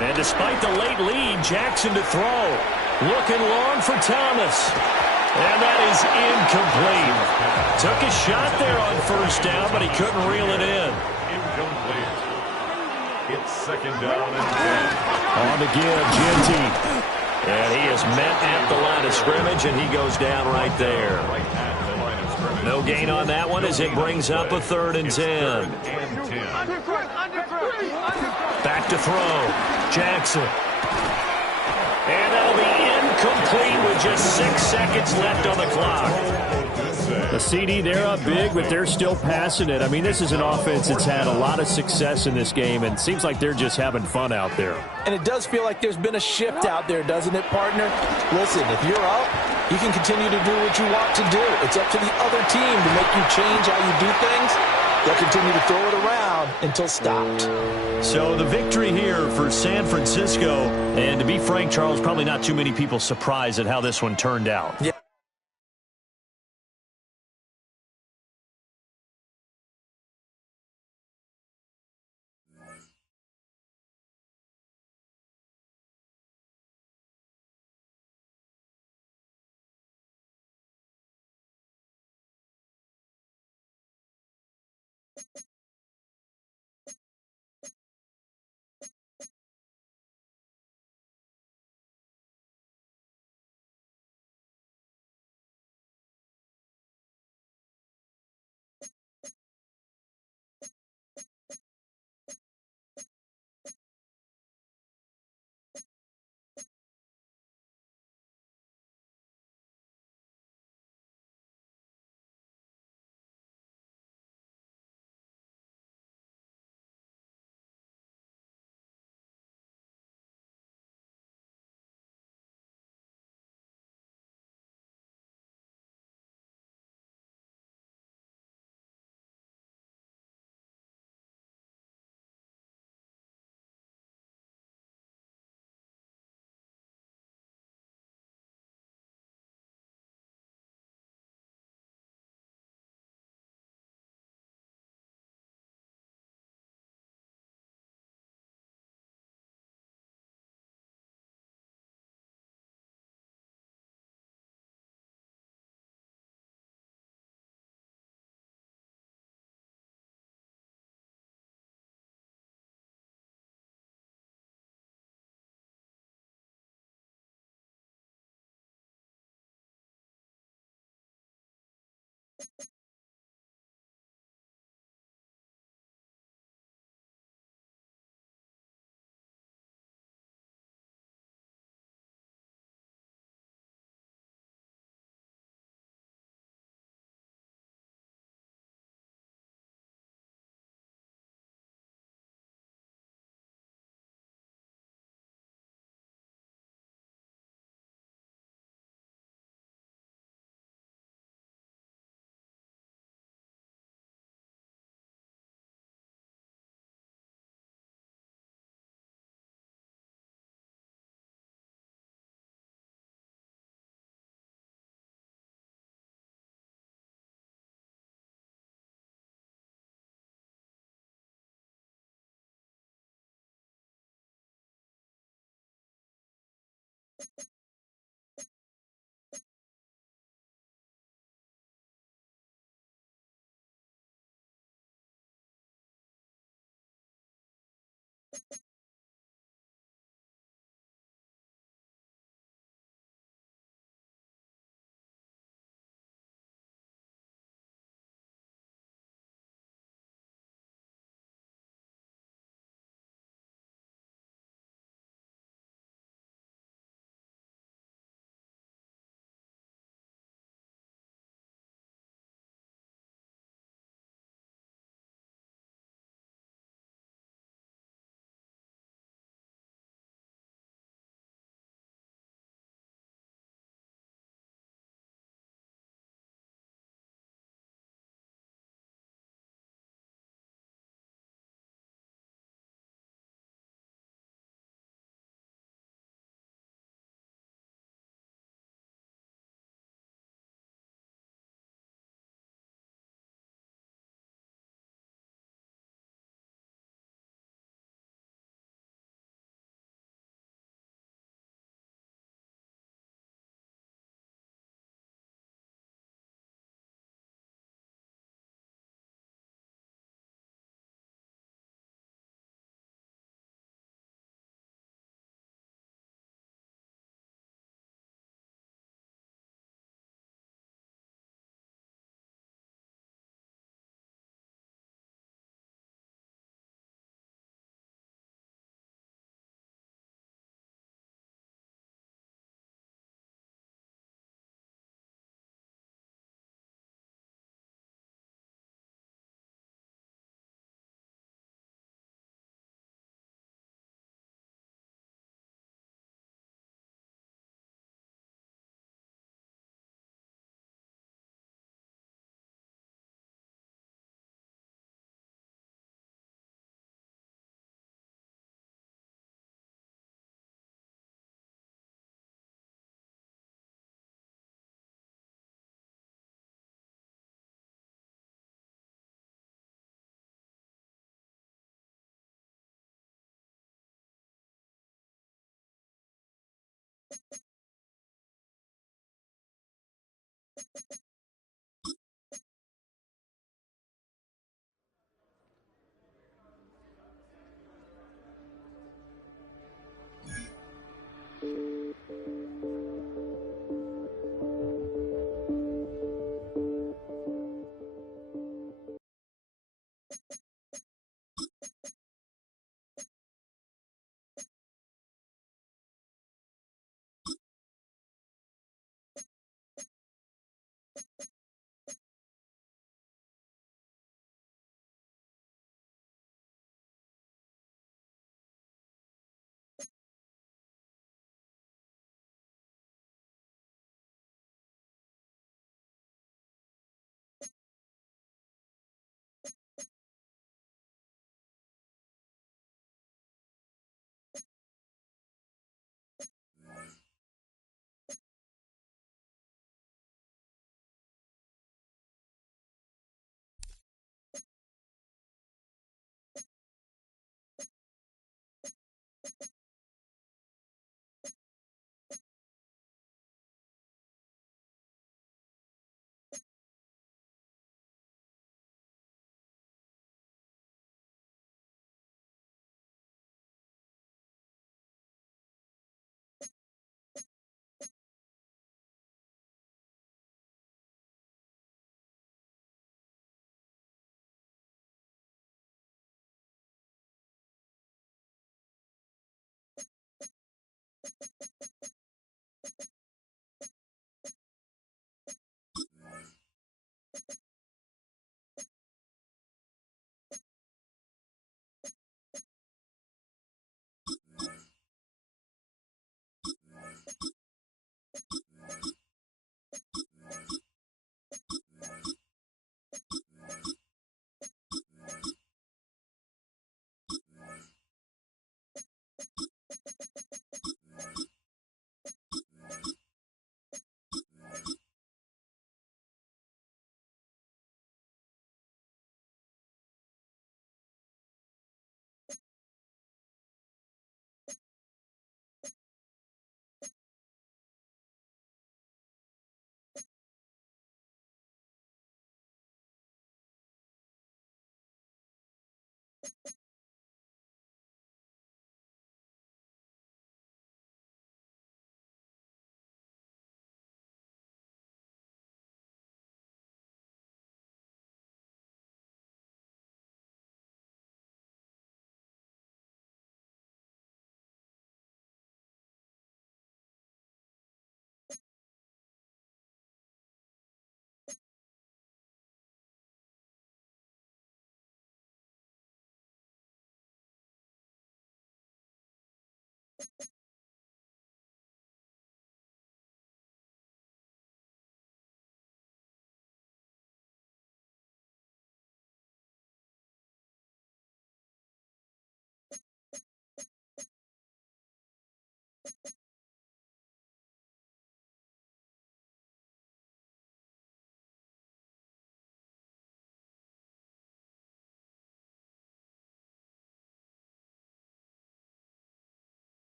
And despite the late lead, Jackson to throw. Looking long for Thomas. And that is incomplete. Took a shot there on 1st down, but he couldn't reel it in. Incomplete. It's 2nd down and 10. On to give, Jeanty. And he is met at the line of scrimmage, and he goes down right there. No gain on that one as it brings up a 3rd and 10. Back to throw. Jackson. And that'll be incomplete with just 6 seconds left on the clock. The CD, they're up big, but they're still passing it. I mean, this is an offense that's had a lot of success in this game, and it seems like they're just having fun out there. And it does feel like there's been a shift out there, doesn't it, partner? Listen, if you're up, you can continue to do what you want to do. It's up to the other team to make you change how you do things. They'll continue to throw it around until stopped. So the victory here for San Francisco. And to be frank, Charles, probably not too many people surprised at how this one turned out. Yeah.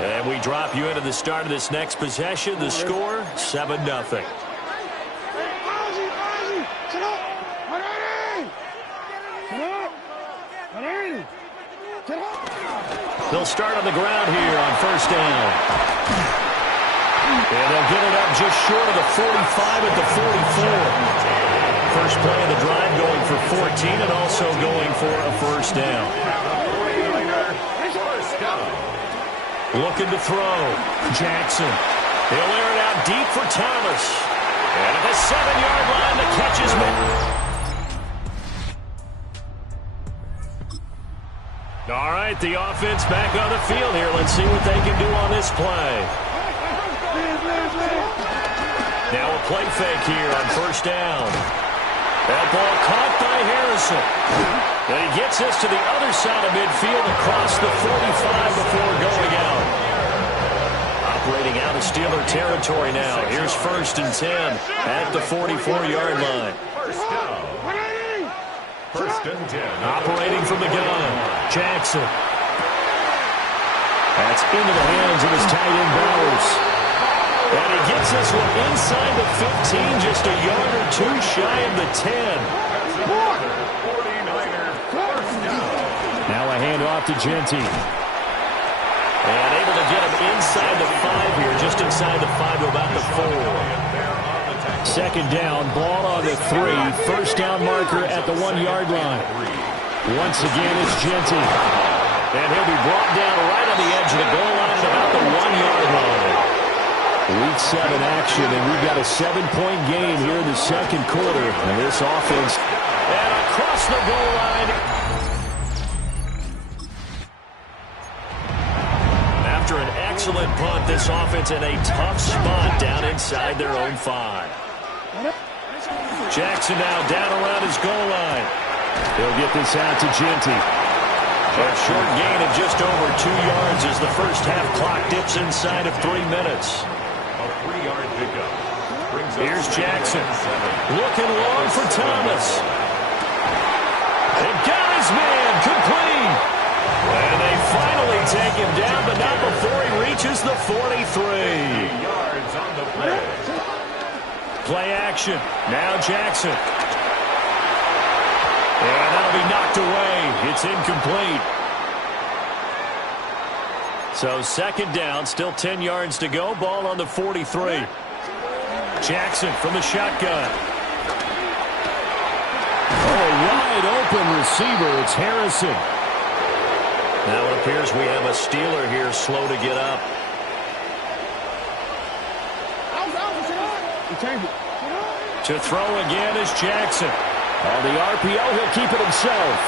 And we drop you into the start of this next possession. The score, 7-0. They'll start on the ground here on first down. And they'll get it up just short of the 45 at the 44. First play of the drive going for 14 and also going for a first down. Looking to throw. Jackson. He'll air it out deep for Thomas. And at the 7-yard line, the catch is made. All right, the offense back on the field here. Let's see what they can do on this play. Now a play fake here on first down. That ball caught by Harrison. And he gets us to the other side of midfield across the 45 before going out. Operating out of Steeler territory now. Here's 1st and 10 at the 44-yard line. First and 10. Operating from the gun, Jackson. That's into the hands of his tight end, Bowers. And he gets this one inside the 15, just a yard or two shy of the 10. Now a handoff to Genty. And able to get him inside the 5 here, just inside the 5 to about the 4. Second down, ball on the 3. First down marker at the 1-yard line. Once again, it's Genty. And he'll be brought down right on the edge of the goal line at about the 1-yard line. Week 7 action, and we've got a 7-point game here in the second quarter. And this offense, and across the goal line. After an excellent punt, this offense in a tough spot down inside their own 5. Jackson now down around his goal line. He'll get this out to Genty. A short gain of just over 2 yards as the first half clock dips inside of 3 minutes. A 3-yard pickup. Here's Jackson. Looking long for Thomas. They got his man complete. And they finally take him down, but not before he reaches the 43. 3 yards on the play. Play action. Now Jackson. And that'll be knocked away. It's incomplete. So second down, still 10 yards to go. Ball on the 43. Jackson from the shotgun. Oh, a wide open receiver. It's Harrison. Now it appears we have a Steeler here slow to get up. To throw again is Jackson. On the RPO, he'll keep it himself.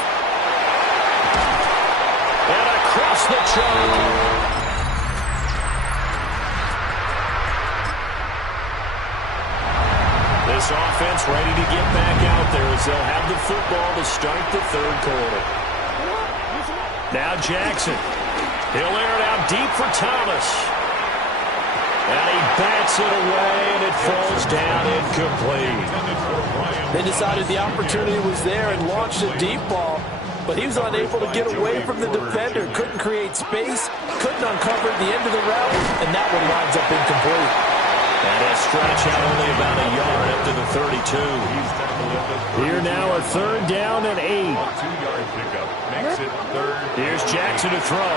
And across the choke. This offense ready to get back out there as they'll have the football to start the third quarter. Now Jackson. He'll air it out deep for Thomas. And he bats it away, and it falls down incomplete. They decided the opportunity was there and launched a deep ball, but he was unable to get away from the defender. Couldn't create space, couldn't uncover the end of the route, and that one winds up incomplete. And a stretch out only about a yard up to the 32. Here now a third down and 8. 2-yard pickup makes it third. Here's Jackson to throw.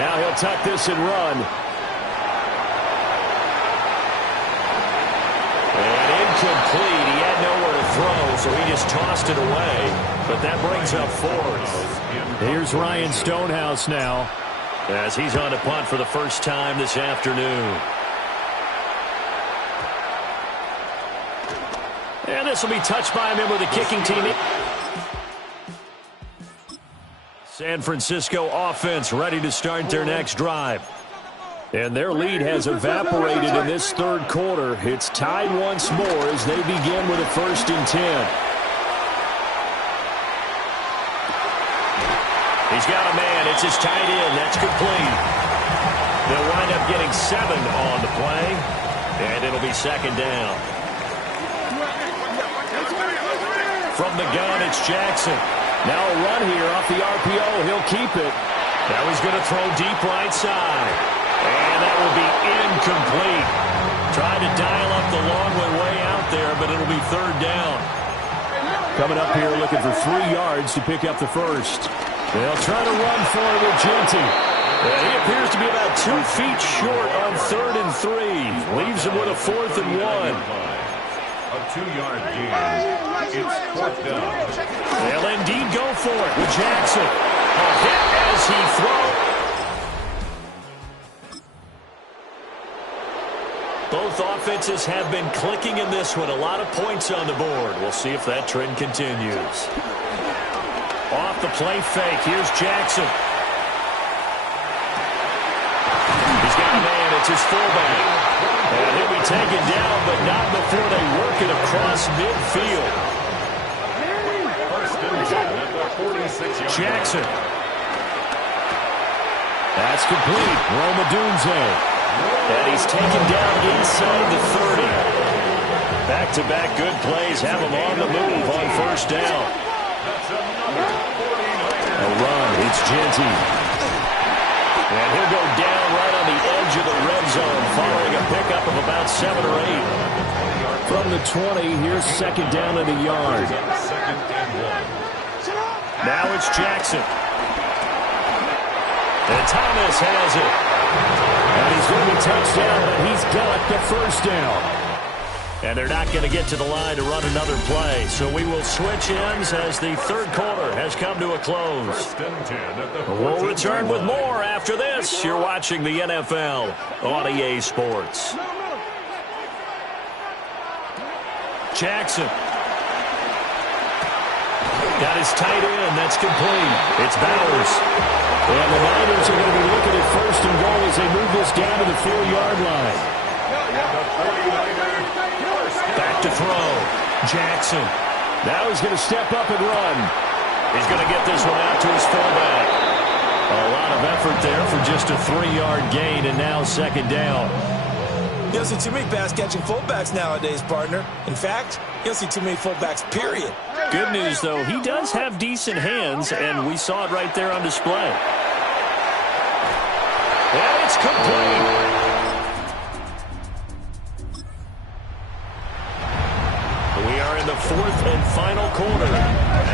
Now he'll tuck this and run. And incomplete. He had nowhere to throw, so he just tossed it away. But that brings up 4th. Here's Ryan Stonehouse now, as he's on to punt for the first time this afternoon. And this will be touched by a member of the kicking team. San Francisco offense ready to start their next drive. And their lead has evaporated in this third quarter. It's tied once more as they begin with a 1st and 10. He's got a man. It's his tight end. That's complete. They'll wind up getting 7 on the play, and it'll be 2nd down. From the gun, it's Jackson. Now a run here off the RPO. He'll keep it. Now he's going to throw deep right side. And that will be incomplete. Trying to dial up the long way out there, but it'll be 3rd down. Coming up here looking for 3 yards to pick up the first. They'll try to run for it with Genty. And he appears to be about 2 feet short on 3rd and 3. Leaves him with a 4th and 1. A 2-yard gain. It's 4th down. They'll indeed go for it with Jackson. A hit as he throws. Both offenses have been clicking in this one. A lot of points on the board. We'll see if that trend continues. Off the play fake. Here's Jackson. He's got a man. It's his fullback. And he'll be taken down, but not before they work it across midfield. 1st and 10 at the 46-yard. Jackson. That's complete. Rome Odunze. And he's taken down inside the 30. Back-to-back good plays have him on the move on 1st down. A run. It's Genty. And he'll go down right on the edge of the red zone following a pickup of about 7 or 8. From the 20, here's 2nd down at a yard. 2nd and 1. Now it's Jackson. And Thomas has it. And he's going to be touchdown, but he's got the 1st down. And they're not going to get to the line to run another play. So we will switch ends as the 3rd quarter has come to a close. 1st and 10 at the We'll return with more after this. You're watching the NFL on EA Sports. Jackson. Got his tight end. That's complete. It's Bowers. And the Niners are going to be looking at 1st and goal as they move this down to the 4-yard line. Back to throw. Jackson. Now he's going to step up and run. He's going to get this one out to his fullback. A lot of effort there for just a 3-yard gain, and now 2nd down. You don't see too many pass-catching fullbacks nowadays, partner. In fact, you don't see too many fullbacks, period. Good news, though, he does have decent hands, and we saw it right there on display. And it's complete. We are in the 4th and final quarter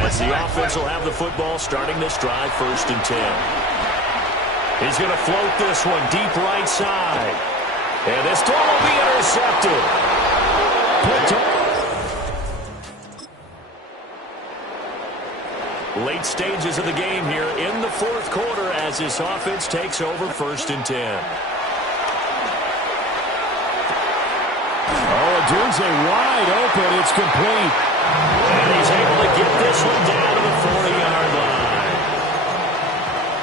as the offense will have the football starting this drive 1st and 10. He's going to float this one deep right side. And this throw will be intercepted. Late stages of the game here in the 4th quarter as this offense takes over 1st and 10. Oh, Odunze wide open. It's complete. And he's able to get this one down to the 40-yard line.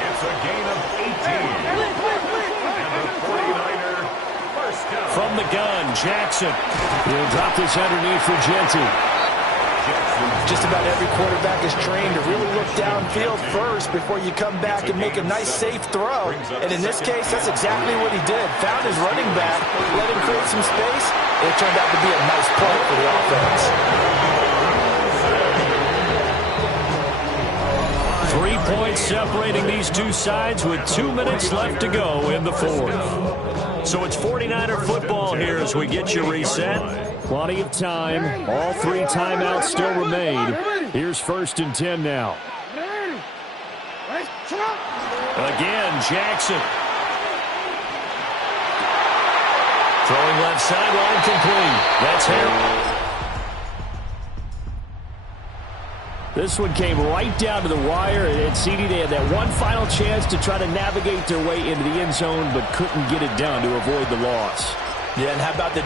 It's a gain of 18. And the 49er 1st down. From the gun, Jackson. He'll drop this underneath for Genty. Just about every quarterback is trained to really look downfield first before you come back and make a nice, safe throw. And in this case, that's exactly what he did. Found his running back, let him create some space. It turned out to be a nice play for the offense. 3 points separating these two sides with 2 minutes left to go in the 4th. So it's 49er football here as we get you reset. Plenty of time. All 3 timeouts still remain. Here's 1st and 10 now. Again, Jackson. Throwing left sideline complete. That's Harrell. This one came right down to the wire, and CD, they had that one final chance to try to navigate their way into the end zone, but couldn't get it done to avoid the loss. Yeah, and how about the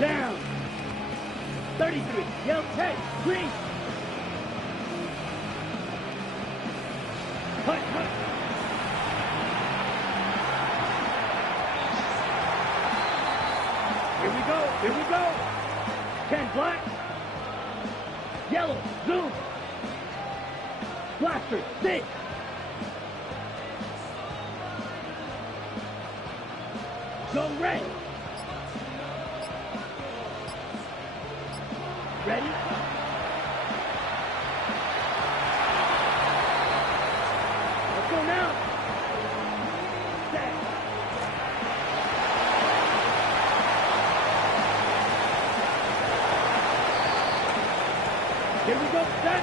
Down. 33. Yell 10. Green. Cut. Here we go. 10 black. Yellow. Zoom. Blaster. 6. Go red. Ready? Let's go now. Set. Here we go. Set.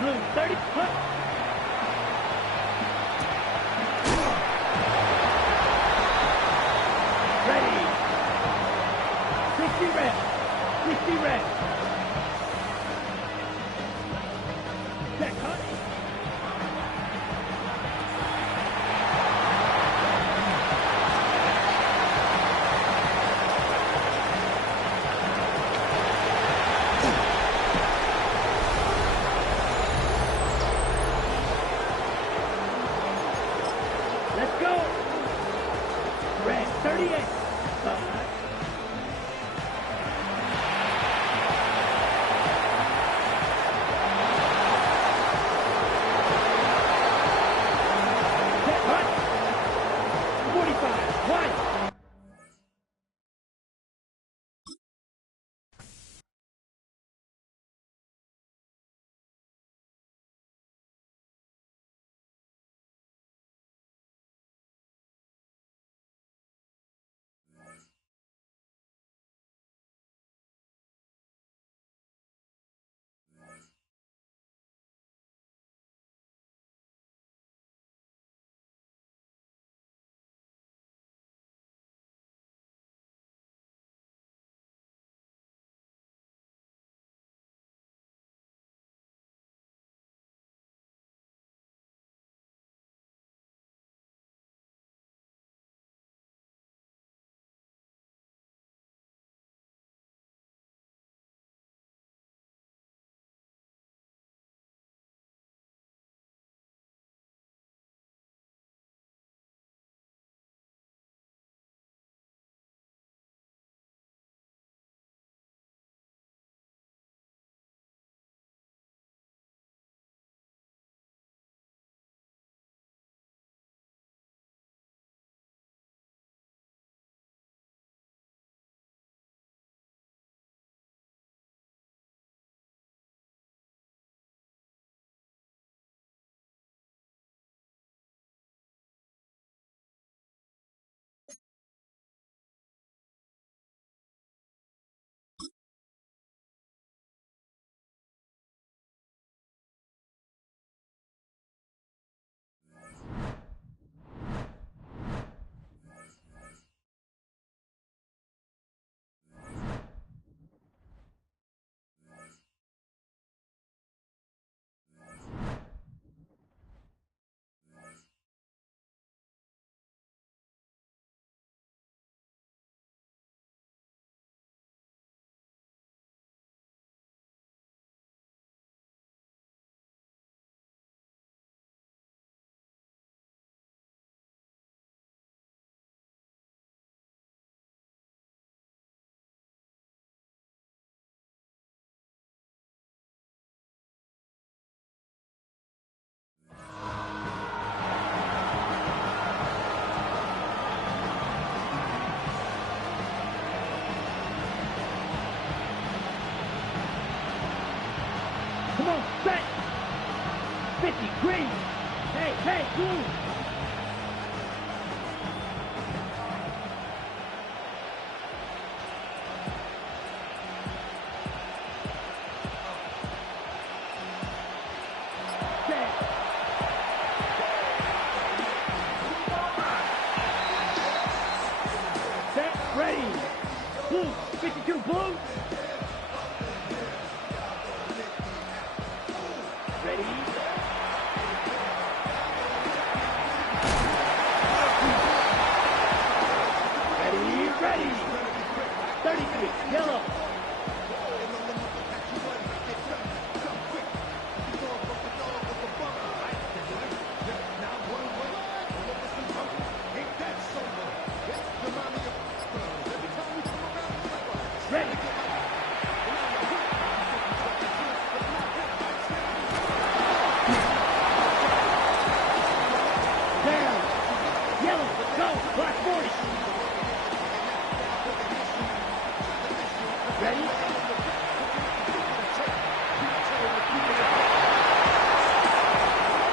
Blue 30. Cut. Ready. 60 red. 60 red. Set. Cut. Let's go. Red 38. Set. Cut. 45. One. Come on, set. 50, green. Hey, blue. Set. Set, ready. Blue, 52, blue. Ready? Ready. 30 victory. Yellow. Ready. Down. Yellow. Go. Black 40. Ready?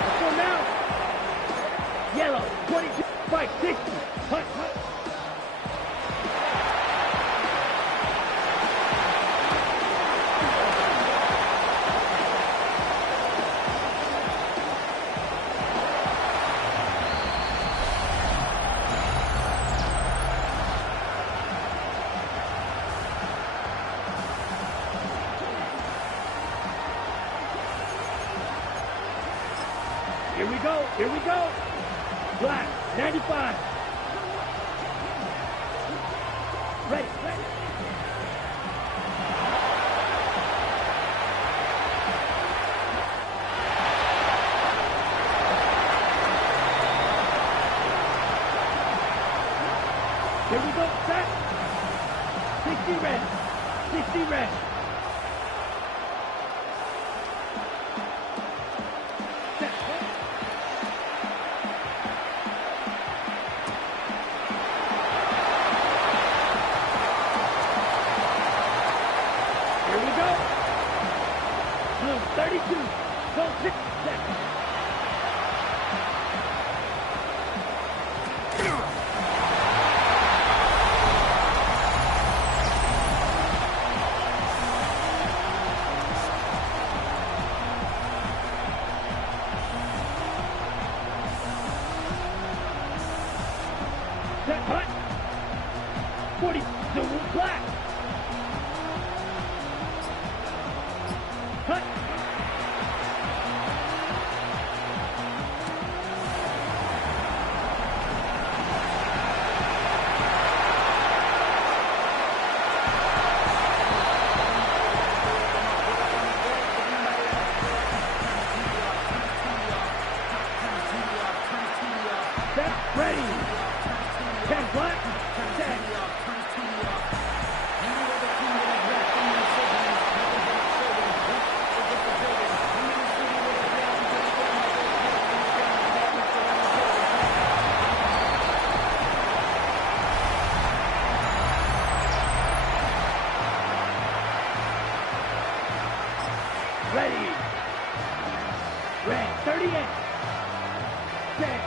Let's go now. Yellow. 22. Fight. 60. Hunt. Here we go. Here we go. Black. 95. Ready. Ready. Here we go. Set. 60 red. 60 red. Set. Here we go. Blue 32. Go 6 seconds. Set, hut. 40, Zulu black. Hut. Set, ready. 10 black, 10. Ready. Red, 38. 10.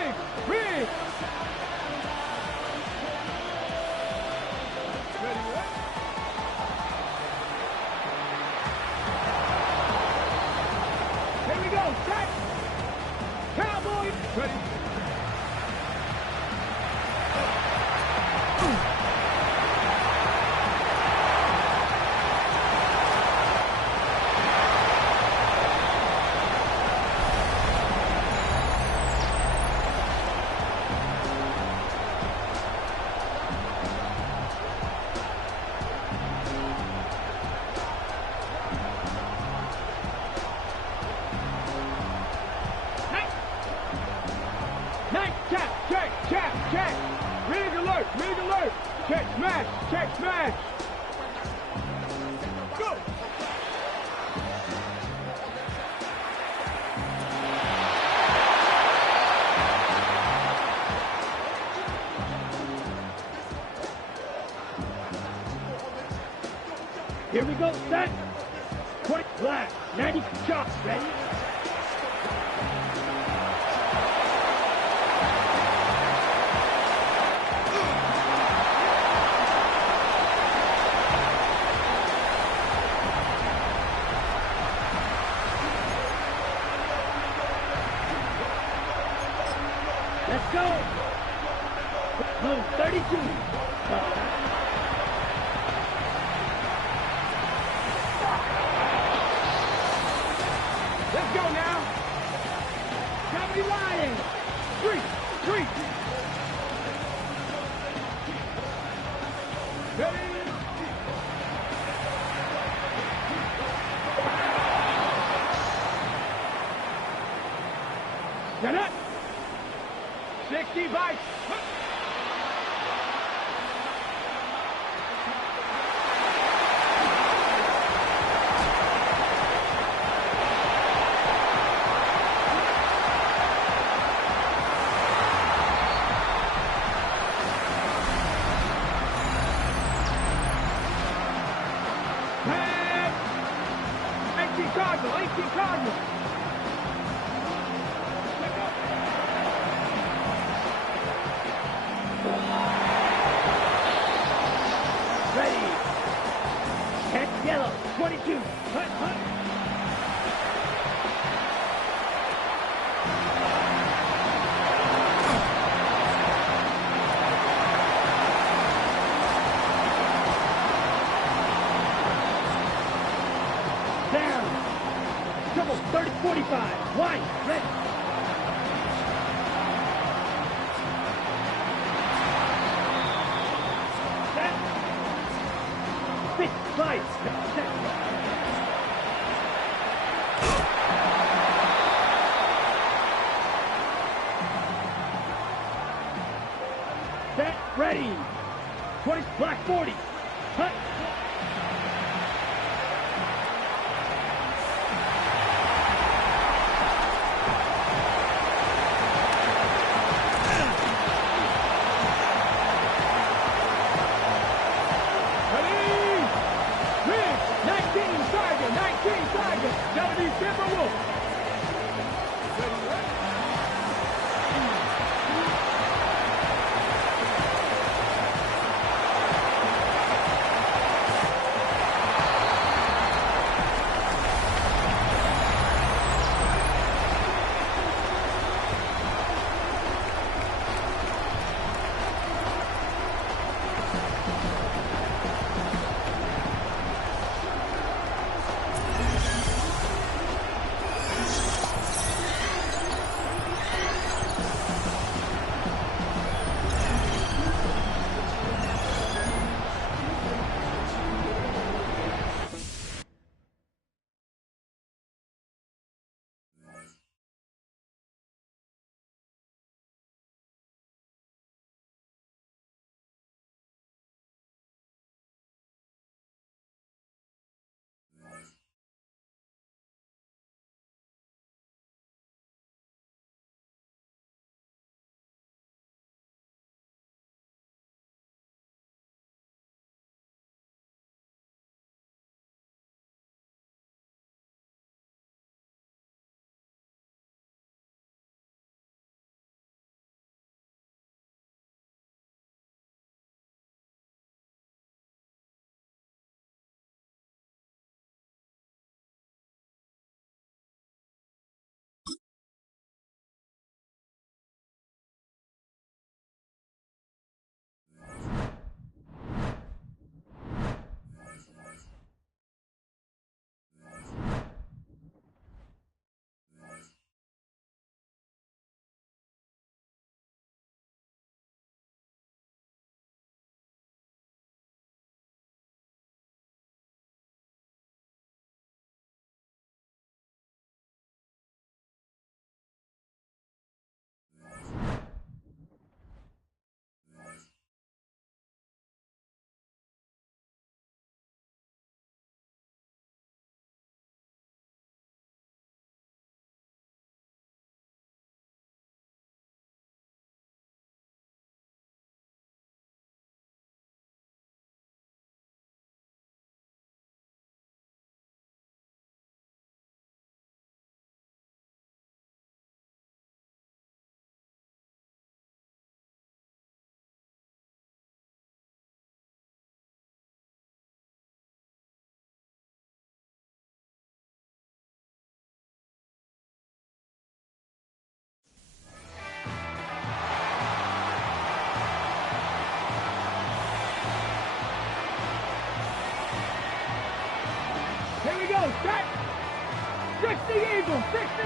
Rig. Ready, what? Here we go, set. Cowboys. Ready. Check. Rig alert. Check smash. Go. Here we go, set. 20 black, 90 shots, ready? Let's go! Blue 32. Let's go now. Gravity Lion. Three. Ready? Get up. 60 bites. Cardinal. Ready. Head yellow. 22. Hunt. Double 30-45. Wide. Ready. Set. Fit. Slide. Set. Set. Ready. 20. Black 40. Hunt. Gotta be Timberwolf.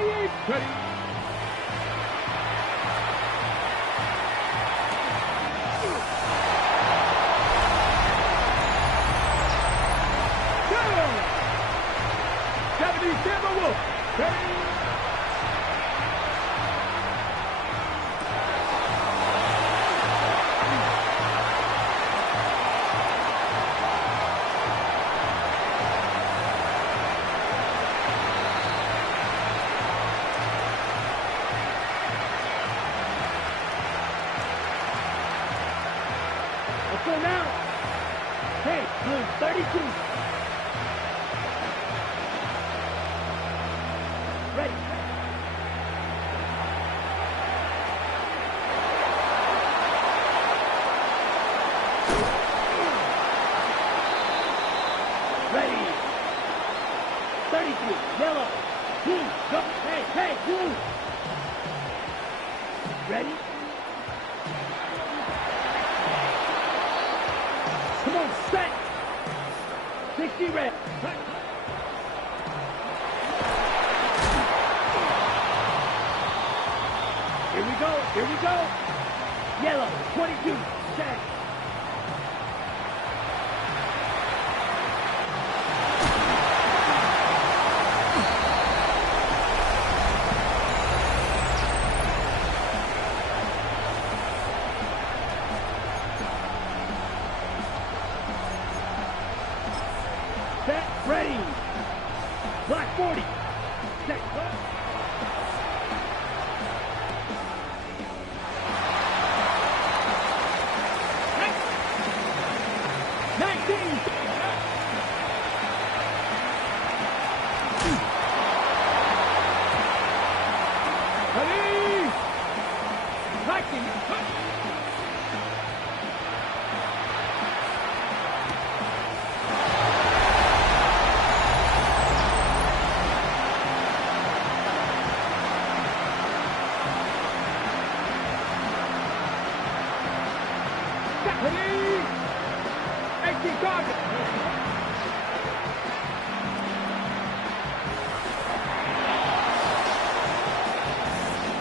28. Ready. Go! 70 Timberwolves. Ready. Let's go now. Hey, Blue, 32. Ready. Ready. 33. Yellow. Blue. Go. Hey, blue. Ready. Come on, set. 60 red. Here we go. Yellow, 22, set. Set, ready. Black 40. Set, go.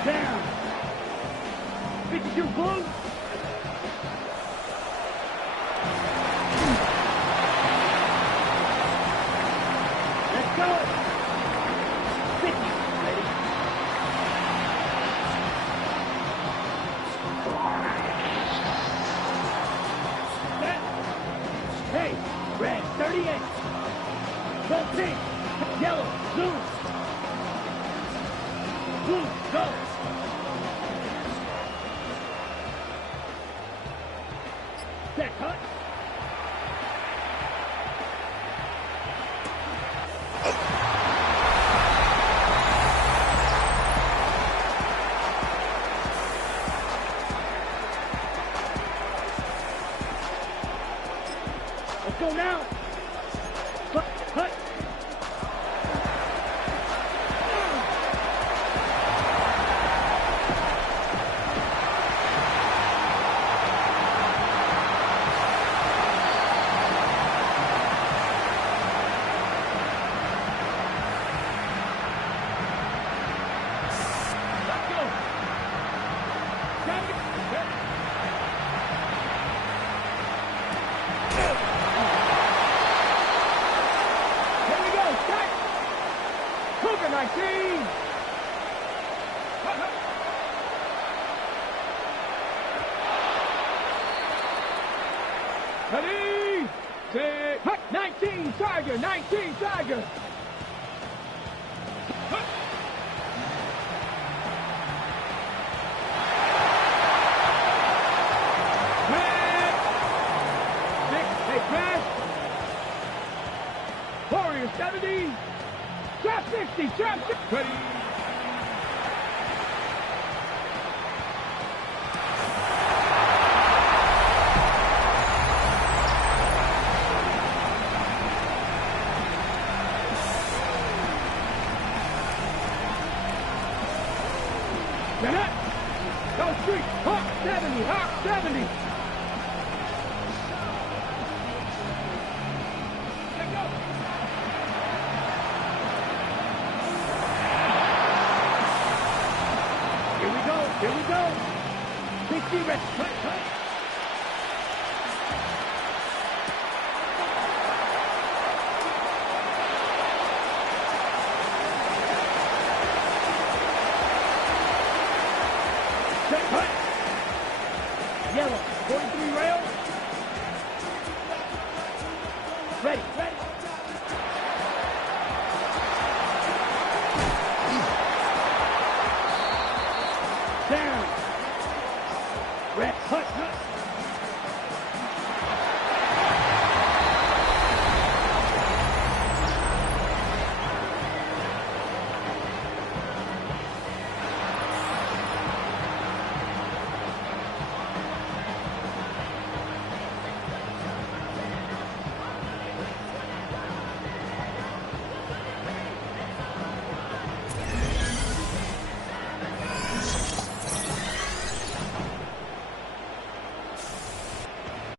Down. 52 blue. Let's go. 50. Ready. Set. Hey, red, 38. Go pink. Yellow, blue. Blue, go. Set, cut. Let's go now. Cut, cut. Let's go. Got it. Here we go. Start. Cougar 19. Ready. Set. Hut. 19. Tiger. 19. Tiger. Hut. Red. Six. Hey, Crash. Warrior 70. Trap 60. Trap 60. Ready. Get it. Go street. Hawk 70. Hawk 70. Let go. 60 red. Cut, cut. Set, cut. Yellow, 43 rail.